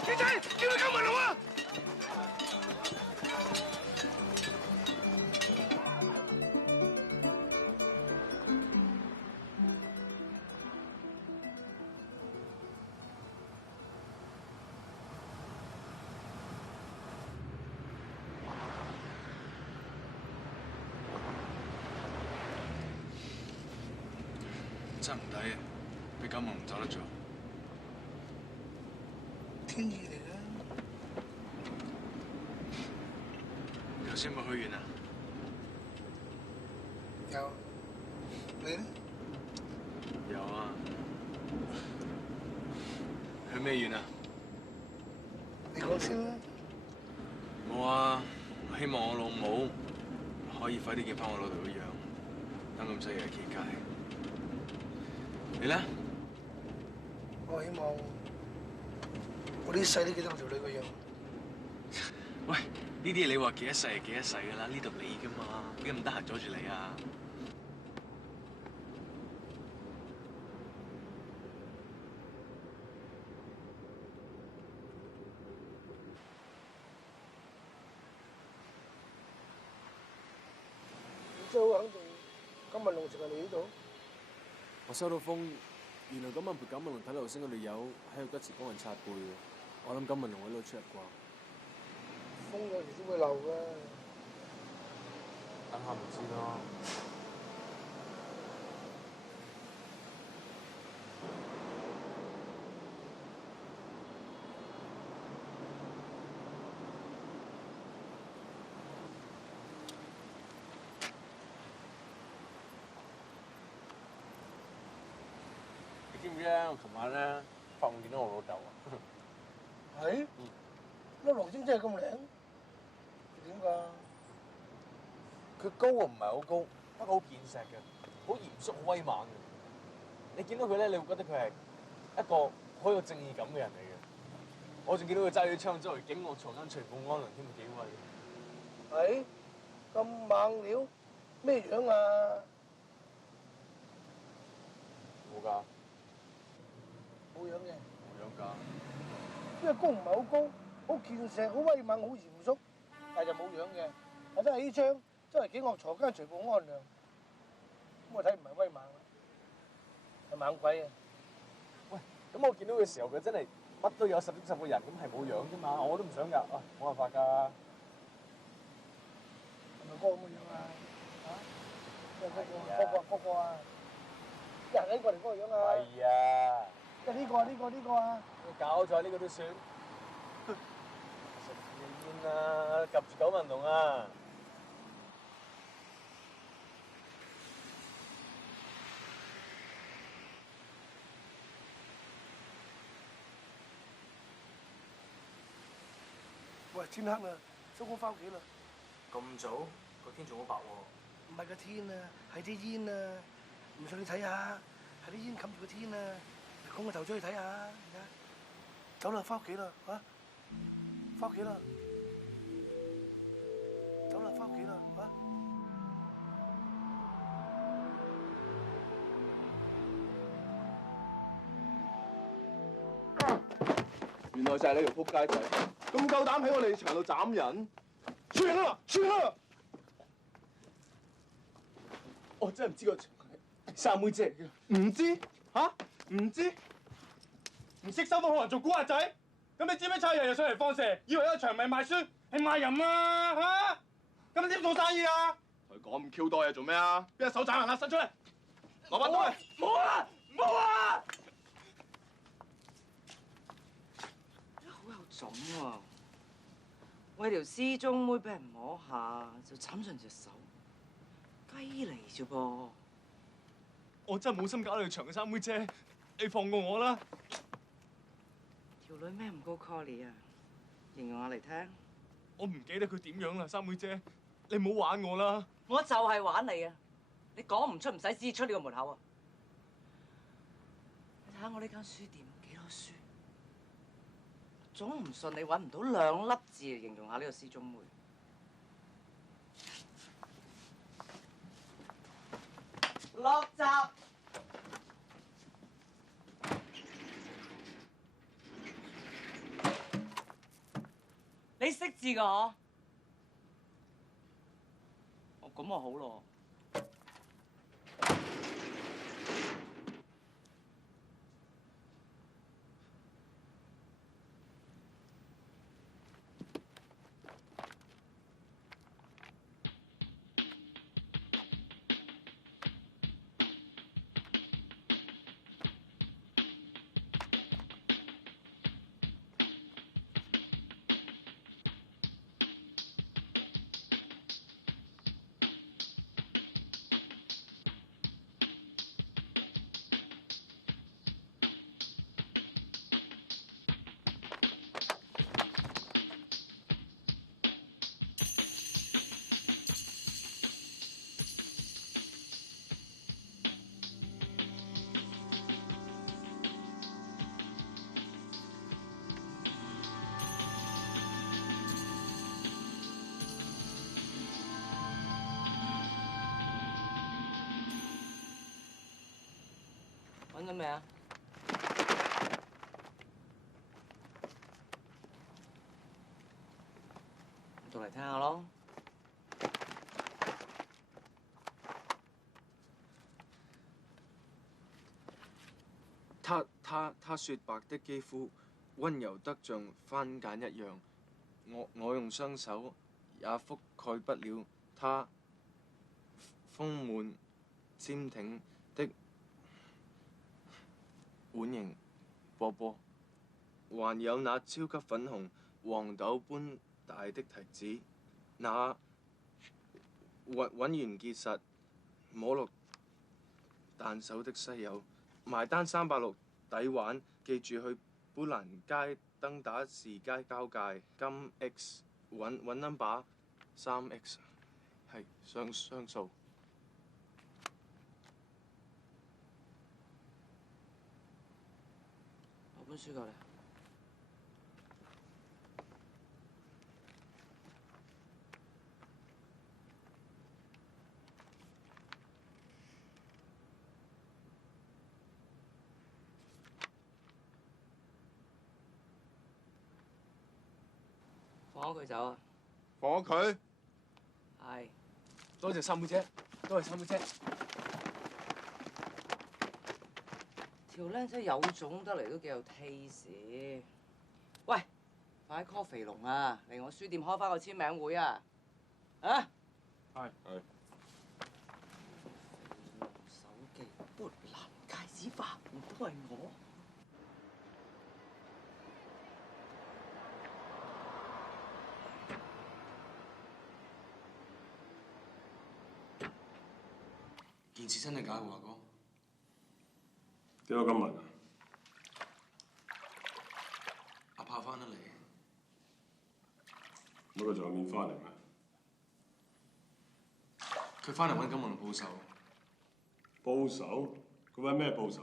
警察，叫你救文龍啊！真唔抵啊！俾金龍走得咗。天意嚟嘅。頭先有冇去完啊？有。你咧？有啊。去咩院啊？你講先啦。冇啊！希望我老母可以快啲見翻我老豆個樣，等咁細日結界。你咧？我希望我啲細都記得我條女個樣。喂，呢啲嘢你話幾多世係幾多世㗎啦？呢度你㗎嘛，邊咁得閒阻住你啊？你真係好肯定，金文龍成日嚟呢度。我收到風，原來今晚陪金文龍睇流星嗰條友喺度吉時幫人擦背喎。我諗金文龍喺度出入啩。風有時先會漏㗎。等下唔知啦。你知唔知咧？我琴晚咧發夢見到我老豆啊！係？粒流星真係咁靚？點㗎？佢高啊，唔係好高，不過好健碩嘅，好嚴肅、好威猛嘅。你見到佢咧，你會覺得佢係一個好有正義感嘅人嚟嘅。我仲見到佢揸住槍周圍警惡藏奸、除暴安良添，幾威！係？咁猛料？咩樣啊？冇㗎。冇樣嘅。冇樣㗎。因為高唔係好高，好健碩、好威猛、好嚴肅，但係就冇樣嘅。係真係起槍，周圍警惡藏奸、除暴安良。咁我睇唔係威猛，係猛鬼啊！喂，咁我見到嘅時候，佢真係乜都有，10個人，咁係冇樣啫嘛，我都唔想㗎，啊，冇辦法㗎。係咪哥咁嘅樣啊？嚇？嗰個啊！一係呢個嚟嗰個樣啊！係啊！即係呢個啊！你搞錯呢個都算。食煙啊，及住9文龍啊！喂，天黑啦，收工翻屋企啦。咁早，個天仲好白喎。唔係個天啊，係啲煙啊！唔信你睇下，係啲煙冚住個天啊！拱個頭出去睇下，而家走啦，翻屋企啦，嚇！翻屋企啦，走啦，翻屋企啦，嚇！原來就係你條撲街仔，咁夠膽喺我哋場度斬人？算啦，算啦！我真係唔知個場係三妹姐嚟嘅。唔知嚇？唔知？唔識收風可能做古惑仔？咁你知唔知差人又上嚟放蛇，以為一個場唔係賣書，係賣人啊嚇？咁你點做生意啊？佢講咁 Q 多嘢做咩啊？邊隻手斬人啦？伸出嚟！攞把刀嚟！冇啊！冇啊！好有種喎！為條失蹤妹俾人摸下就斬盡隻手，雞嚟啫噃！我真係冇心搞你場嘅三妹姐，你放過我啦！條女咩唔高 call 啊？形容下嚟聽。我唔記得佢點樣啦，三妹姐，你唔好玩我啦！我就係玩你啊！你講唔出唔使知出呢個門口啊！你睇下我呢間書店幾多書，總唔信你揾唔到2粒字嚟形容下呢個失蹤妹。落閘！你識字㗎嗬？哦，咁啊好咯。揾咗未啊？讀嚟聽下咯。他雪白的肌膚，溫柔得像番梘一樣。我用雙手也覆蓋不了他豐滿尖挺的碗形波波，還有那超級粉紅黃豆般大的提子，那渾然結實摸落彈手的西柚，埋單360抵玩，記住去砵蘭街登打士街交界金 X 揾 number 3X 係雙數。攞本書過嚟。放咗佢走啊！放咗佢？係。多謝三妹姐，多謝三妹姐。條僆仔有種得嚟都幾有 taste。喂，快啲 call 肥龍啊，嚟我書店開翻個簽名會啊！啊？係。手記砵蘭戒指花唔都係我？件事真係假嘅，華哥？點解咁問啊？阿炮翻得嚟，乜佢仲有面翻嚟咩？佢翻嚟揾金文報仇。報仇？佢揾咩報仇？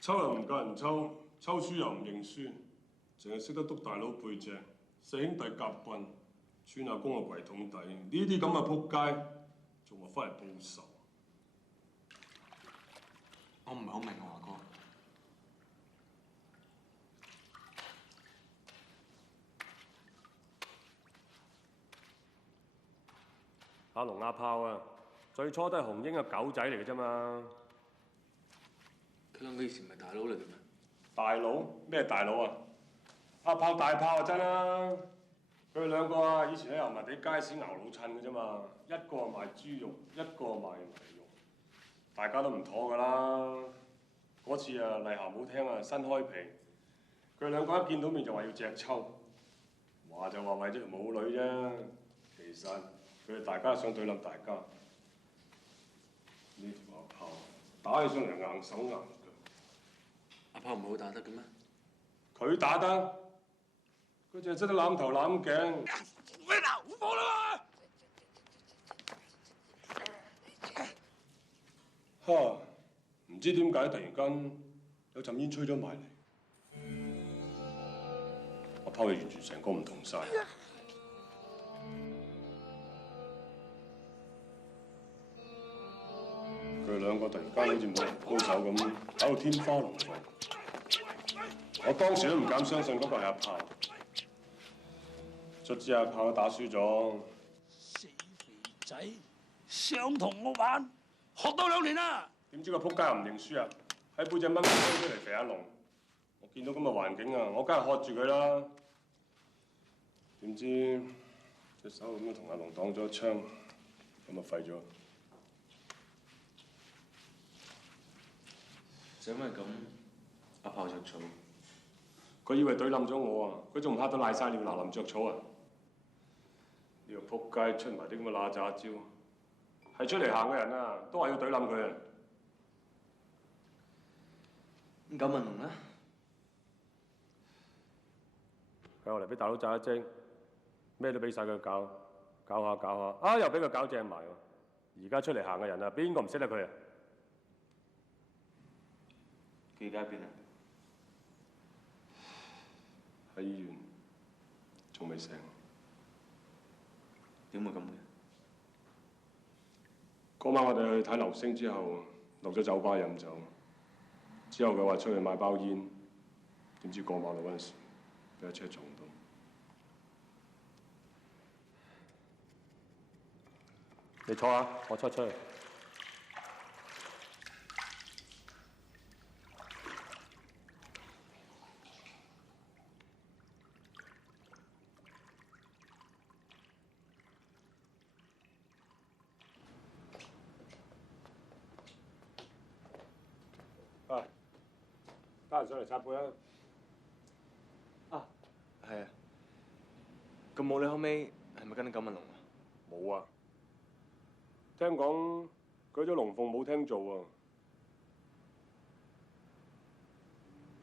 抽又唔夠人抽，抽輸又唔認輸，淨係識得督大佬背脊，四兄弟夾棍，穿阿公個櫃桶底，呢啲咁嘅仆街，仲話翻嚟報仇？我唔係好明啊，華哥。阿龍阿炮啊，最初都係紅英嘅狗仔嚟嘅啫嘛。佢兩個以前唔係大佬嚟嘅咩？大佬？咩大佬啊？阿炮大炮啊真啦！佢哋兩個啊，以前喺油麻地街市熬老襯嘅啫嘛，一個賣豬肉，一個賣牛肉，大家都唔妥㗎啦。嗰次啊，麗霞冇聽啊，新開皮，佢哋兩個一見到面就話要隻抽，話就話為咗條母女啫，其實佢哋大家想對冧大家。呢條阿炮打起上嚟硬手硬腳。阿炮唔係好打得嘅咩？佢打得，佢淨係識得攬頭攬頸。喂嗱，唔好啦嚇！唔知點解突然間有陣煙吹咗埋嚟，阿炮就完全成個唔同晒。佢哋兩個突然間好似武林高手咁，打到天花龍鳳。我當時都唔敢相信嗰個係阿炮，卒之阿炮都打輸咗。死肥仔，想同我玩，學多2年啦！點知個仆街又唔認輸啊！喺背脊掹個槍出嚟肥阿龍，我見到咁嘅環境啊，我梗係喝住佢啦。點知隻手咁樣同阿龍擋咗一槍，咁就廢咗。就因為咁，阿炮着草。佢以為對冧咗我啊！佢仲嚇到賴晒尿嗱淋着草啊！呢個仆街出埋啲咁嘅揦喳招，係出嚟行嘅人啊，都話要對冧佢啊！咁九文龍咧？佢後嚟俾大佬炸一精，咩都俾晒佢搞，搞下，啊又俾佢搞正埋喎！而家出嚟行嘅人啊，邊個唔識得佢啊？佢而家喺邊啊？喺醫院，仲未醒。點會咁嘅？嗰晚我哋去睇流星之後，落咗酒吧飲酒。之後佢話出去買包煙，點知過馬路嗰陣時，俾架車撞到。你坐下，我出去。得閒上嚟擦背啊！啊，係啊。咁冇你後尾係咪跟咗九文龍啊？冇啊！聽講舉咗龍鳳冇聽做啊！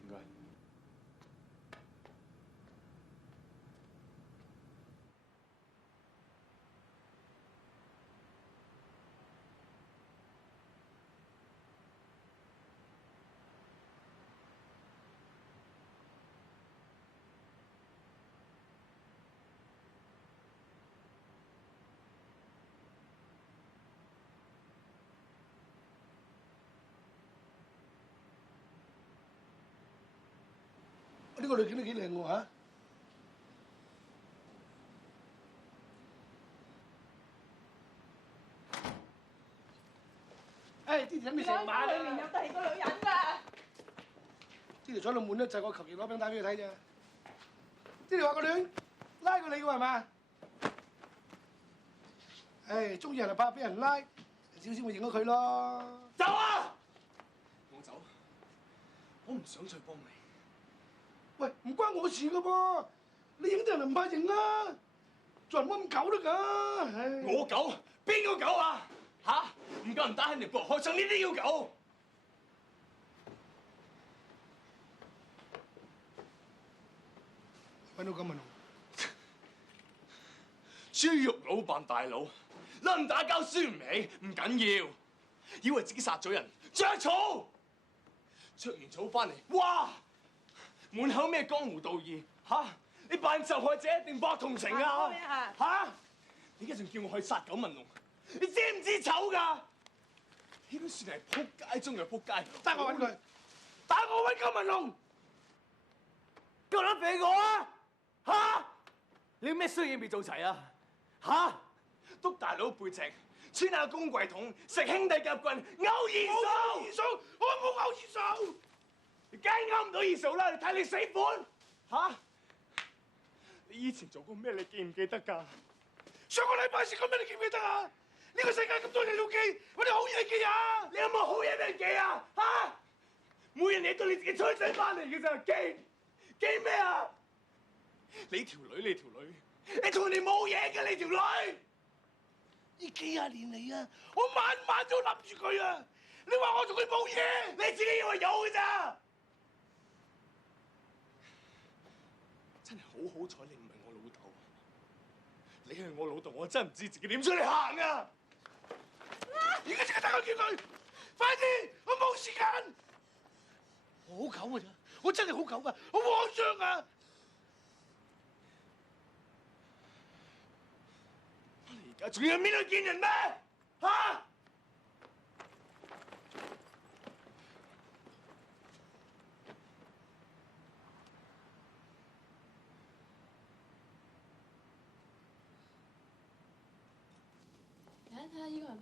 唔該。呢個女警都幾靚喎嚇！誒，啲人未食晚。裏面有第2個女人㗎。呢條彩度滿得滯，我求其攞餅帶俾佢睇啫。呢條話個女拉過你嘅係嘛？誒，中意人就怕俾人拉，少少咪認咗佢咯。走啊！我走，我唔想再幫你。喂，唔關我事噶噃，你認得人唔怕認啦，做人冇咁狗得㗎。我狗？邊個狗啊？嚇！唔夠人打喺條膊，何嘗呢啲叫狗？揾到九文龍，豬肉佬扮大佬，撚唔打交輸唔起唔緊要，以為自己殺咗人，着草，着完草翻嚟，哇！滿口咩江湖道義嚇？你扮受害者定博同情啊？嚇！你而家仲叫我去殺狗問龍，你知唔知醜㗎？呢都算係撲街中嘅撲街。帶我揾佢，帶我揾狗問龍，夠膽俾我啊！嚇！你有咩衰嘢未做齊啊？嚇！督大佬背脊，穿下公櫃桶，食兄弟夾棍，勾二數，我冇勾二數，你梗係勾唔到二數啦！你睇你死款嚇！你以前做過咩？你記唔記得㗎？上個禮拜食過咩？你記唔記得啊？呢個世界咁多嘢都記，揾啲好嘢記啊！你有冇好嘢俾人記啊？嚇！每樣嘢都你自己吹水翻嚟嘅咋，記咩啊？你條女，你同人哋冇嘢嘅，你條女。呢幾廿年嚟啊，我晚晚都諗住佢啊！你話我同佢冇嘢，你自己以為有嘅咋？真係好彩，你唔係我老豆。你係我老豆，我真係唔知自己點出嚟行啊！而家即刻打個叫佢，快啲！我冇時間。我好狗㗎咋，我真係好狗㗎，我好慌張啊！你而家仲要面對見人咩？嚇！睇下呢個係咪？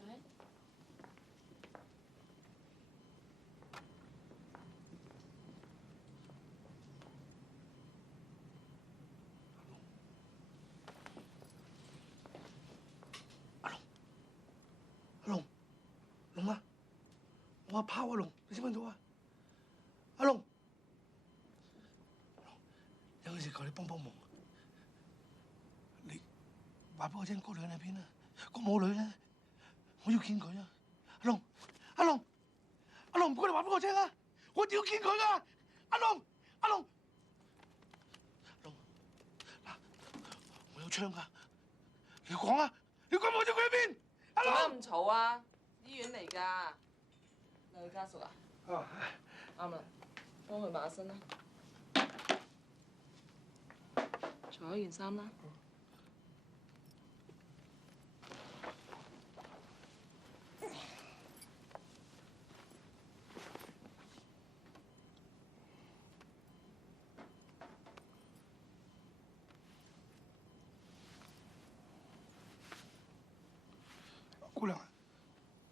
龍啊，我阿拋啊龍，你識唔識到啊？阿龍，有件事求你幫幫忙，你話俾我聽，嗰女人喺邊啊？個母女咧，我要見佢啊！阿龍，唔該你話俾我聽啊！我要見佢啊！阿龍，嗱，我有槍㗎，你講啊！你講我知佢喺邊？阿龍，做咩咁嘈啊？醫院嚟㗎，你係家屬啊？啱啦，幫佢抹下身啦，除咗件衫啦。姑娘，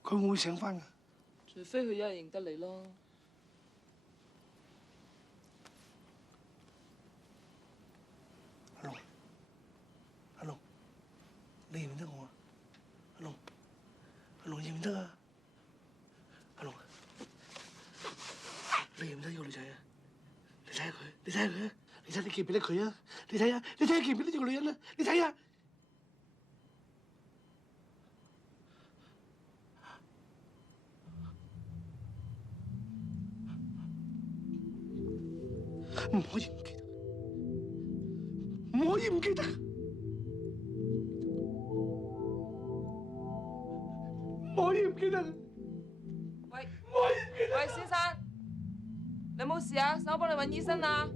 佢會唔會醒返㗎？除非佢一日認得你咯。阿龍，你認唔認得我啊？阿龍認唔認得啊？阿龍，你認唔認得呢個女仔啊？你睇下佢，你睇下你記唔記得佢啊？你睇下記唔記得呢個女人啊？你睇下。唔可以唔記得，唔可以唔記得，唔可以唔記得。喂，先生，你有冇事啊？使我幫你揾醫生啊？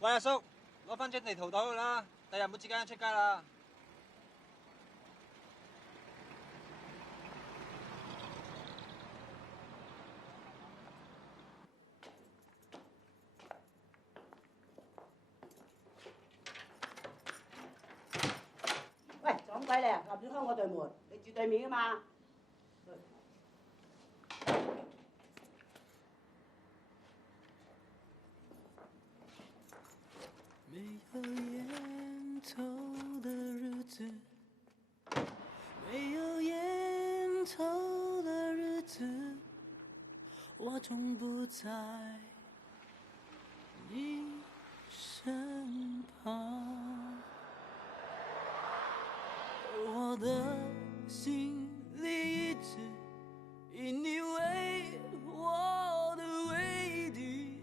喂，阿叔，攞翻張地圖袋去啦，第日唔好自己一人出街啦。喂，撞鬼你啊！立住開我對門，你住對面噶嘛？没有烟头的日子，子，我总不在你身旁。我的心里一直以你为我的唯一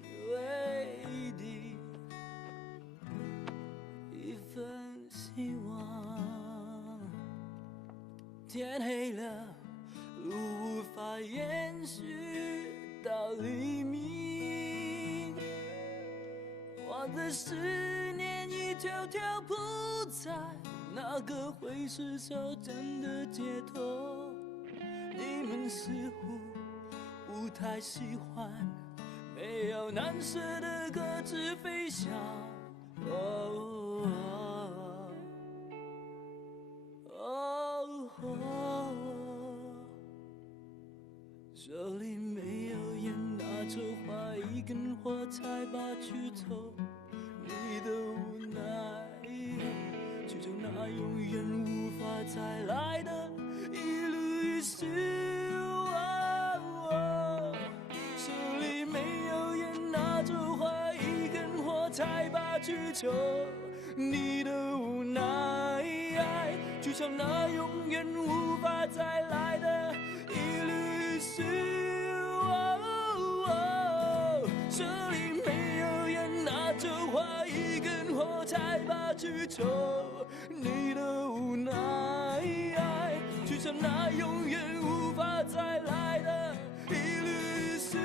一份希望。天黑了，路无法延续到黎明，我的思念一条条铺在那个会是小镇的街头。你们似乎不太喜欢没有蓝色的鸽子飞翔。这里没有烟，拿着花一根火柴把去走。你的无奈，就像那永远无法再来的一路雨丝。手里没有烟，拿着花一根火柴把去走。你的无奈，就像那永远无法再来的一缕雨丝。手里没有烟，拿着花一根火柴把去走。你的无奈，就像那永远无法再来的一缕雨丝。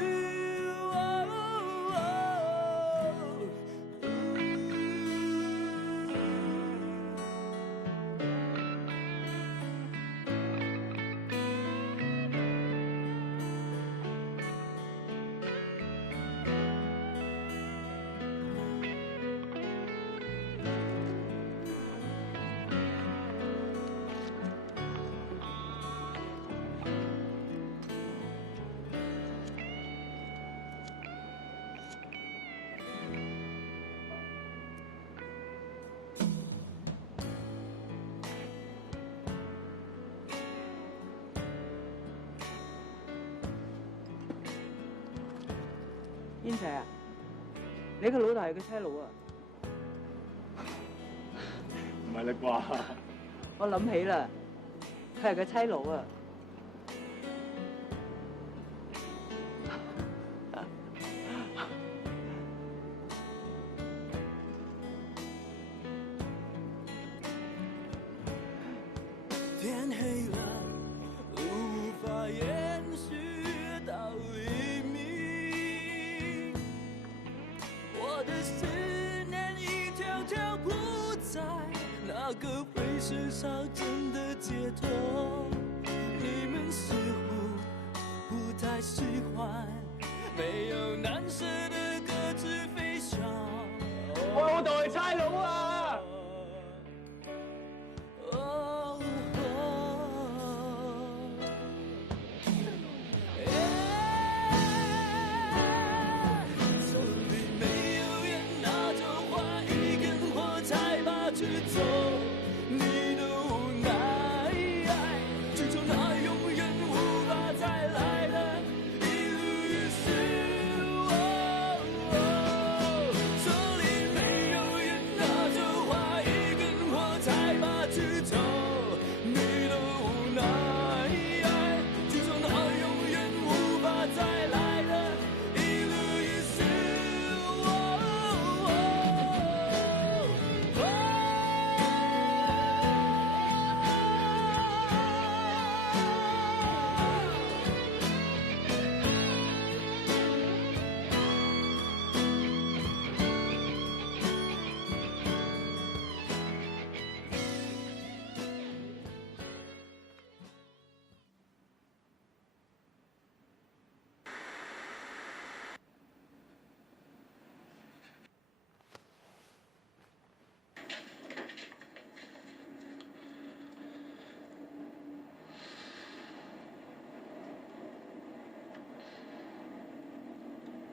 煙仔啊，你個老豆係個差佬啊？唔係你啩？我諗起啦，佢係個差佬啊！天黑了，路無法延續到黎明，我的思念一條條鋪在那個會是小鎮的街頭。你們似乎不太喜歡沒有藍色的鴿子飛翔。我老豆係差佬啊！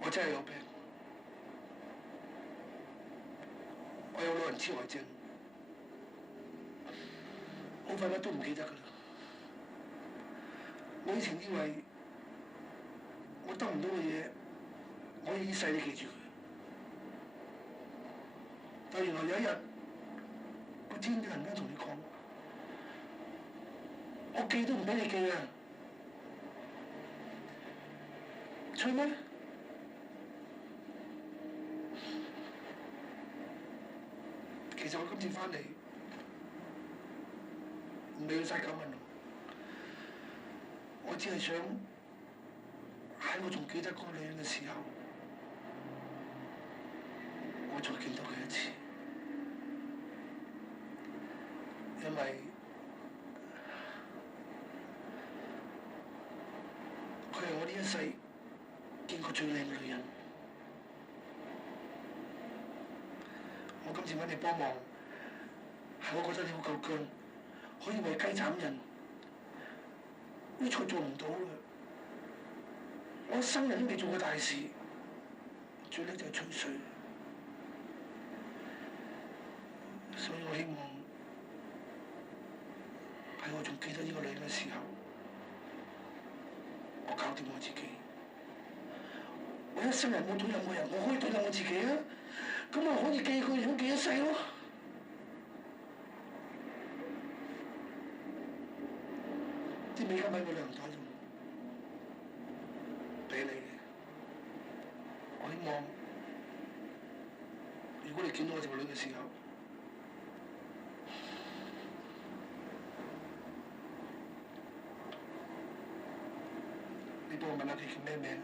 我真係有病，我有老人痴呆症，好快乜都唔記得㗎啦。我以前以為我得唔到嘅嘢，我一世都記住佢。但原來有一日，個天突然間同你講，我記都唔俾你記啊！吹咩？其實我今次翻嚟，唔理晒咁問我只係想喺我仲記得嗰個女人嘅時候，我再見到佢一次，因為佢係我呢一世見過最靚嘅女人。我今次揾你幫忙，係我覺得你好夠薑，可以為雞斬人，呢菜做唔到嘅。我一生人都未做過大事，最叻就係吹水，所以我希望喺我仲記得呢個女人嘅時候，我搞掂我自己。我一生人冇對任何人，我可以對任我自己啊！咁我可以記佢想記一世咯。啲美金喺我涼袋度，俾你嘅。我希望，如果你見到我條女嘅時候，你幫我問下佢叫咩名？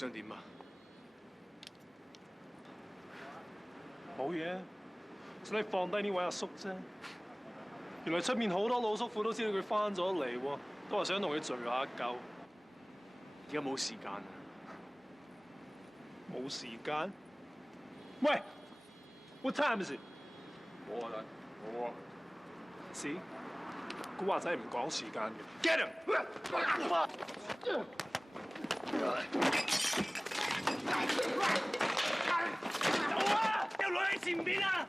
想點啊？冇嘢，想你放低呢位阿叔啫。原來出面好多老叔父都知道佢翻咗嚟喎，都話想同佢聚下舊。而家冇時間啊！冇時間？喂 ，What time is it？ 冇啊，冇啊。是，古惑仔唔講時間嘅。Get him！ 走啊！有女喺前邊啊！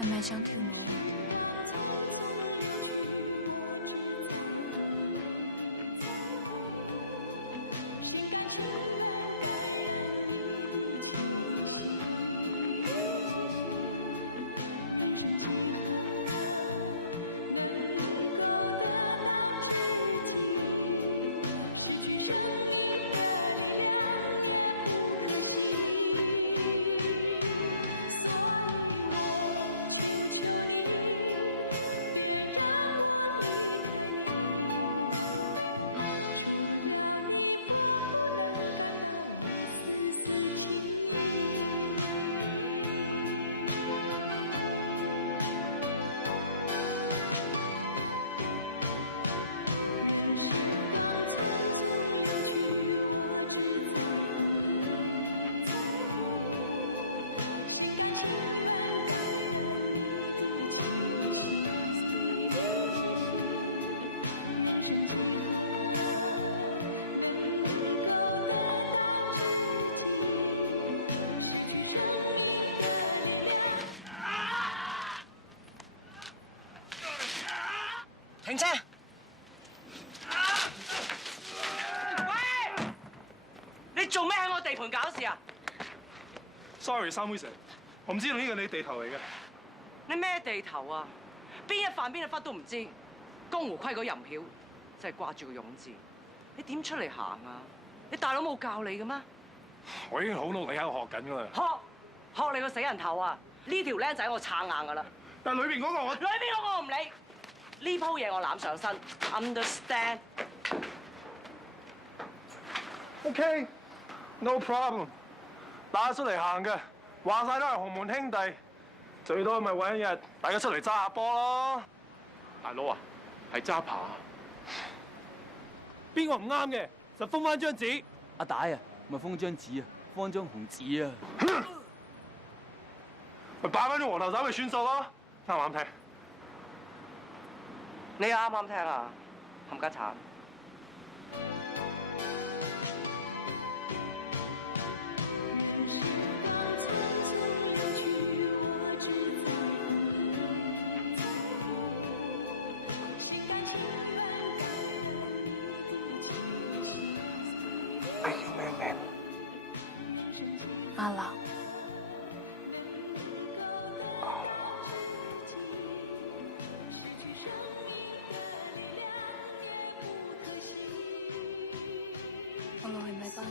係咪想跳舞啊？停車！做咩喺我地盤搞事啊 ？Sorry， 三妹姐，我唔知道呢個你地頭嚟嘅。你咩地頭啊？邊一飯邊一忽都唔知，江湖規矩又唔曉，真係掛住個勇字。你點出嚟行啊？你大佬冇教你嘅咩？我已經好努力喺度學緊㗎啦。學你個死人頭啊！呢條僆仔我撐硬㗎啦。但係裏邊嗰個我，裏邊嗰個我唔理。呢鋪嘢我攬上身 ，understand？ OK，no problem。打出嚟行嘅，話晒都係洪門兄弟，最多咪揾一日大家出嚟揸下波咯。大佬啊，係揸扒。邊個唔啱嘅就封翻張紙。阿大啊，咪封張紙啊，封張紅紙啊。咪擺翻張黃頭手咪算數咯，啱唔啱聽？你啱啱聽啊，冚家鏟！你叫咩名？阿蘭。我落去買包煙。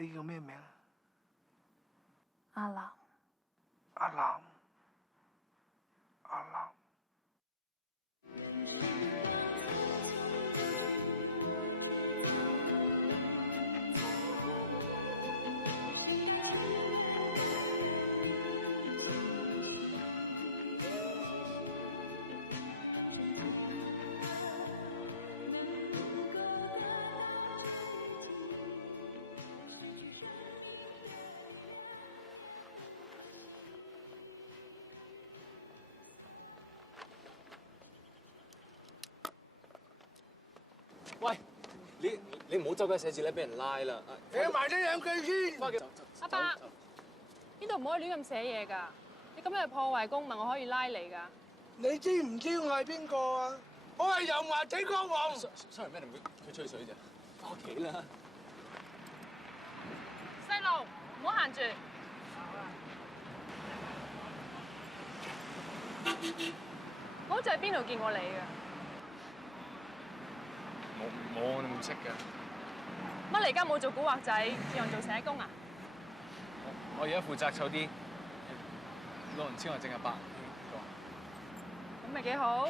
你叫咩名？阿蘭。阿蘭。阿蘭。喂，你唔好周街寫字咧，俾人拉啦！寫埋呢兩句先。阿伯，呢度唔可以亂咁寫嘢㗎，你咁樣係破壞公物，我可以拉你㗎。你知唔知我係邊個啊？我係油麻地江王。Sorry， 咩佢吹水啫？翻屋企啦。細路，唔好行住。我好似喺邊度見過你嘅。冇，你唔識嘅。乜你而家冇做古惑仔，轉行做社工啊？我而家負責湊啲老人痴呆症嘅白。咁咪幾好？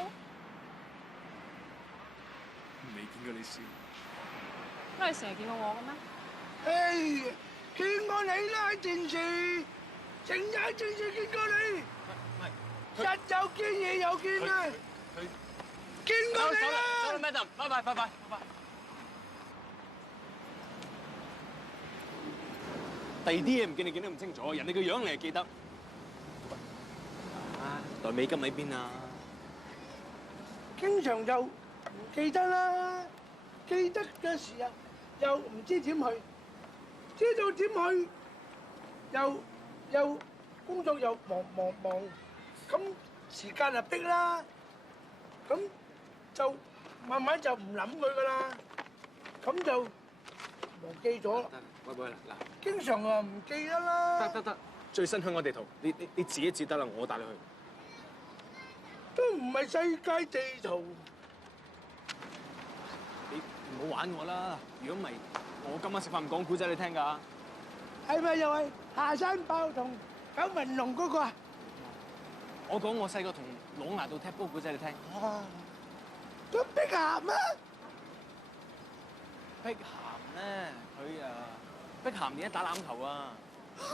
未見過你笑。乜你成日見過我嘅咩？哎，見過你啦，喺電視，成日喺電視見過你。日有見，夜有見啊！見過你啦。Madam， 拜拜。第二啲嘢唔見你見得咁清楚，人哋個樣你係記得。袋美金喺邊啊？經常就唔記得啦，記得嘅時候又唔知點去，知道點去又工作又忙，咁時間就逼啦，咁就慢慢就唔諗佢噶啦，咁就忘記咗。喂，嗱，經常啊唔記得啦。得，最新香港地圖，你指一指得啦，我帶你去。都唔係世界地圖。你唔好玩我啦！如果唔係，我今晚食飯唔講古仔你聽㗎。係咪又係下山爆同九紋龍嗰個啊？我講我細個同攞牙到踢波古仔你聽。啊！咁碧咸啊？碧咸咧，佢碧咸而家打籃球啊。嚇！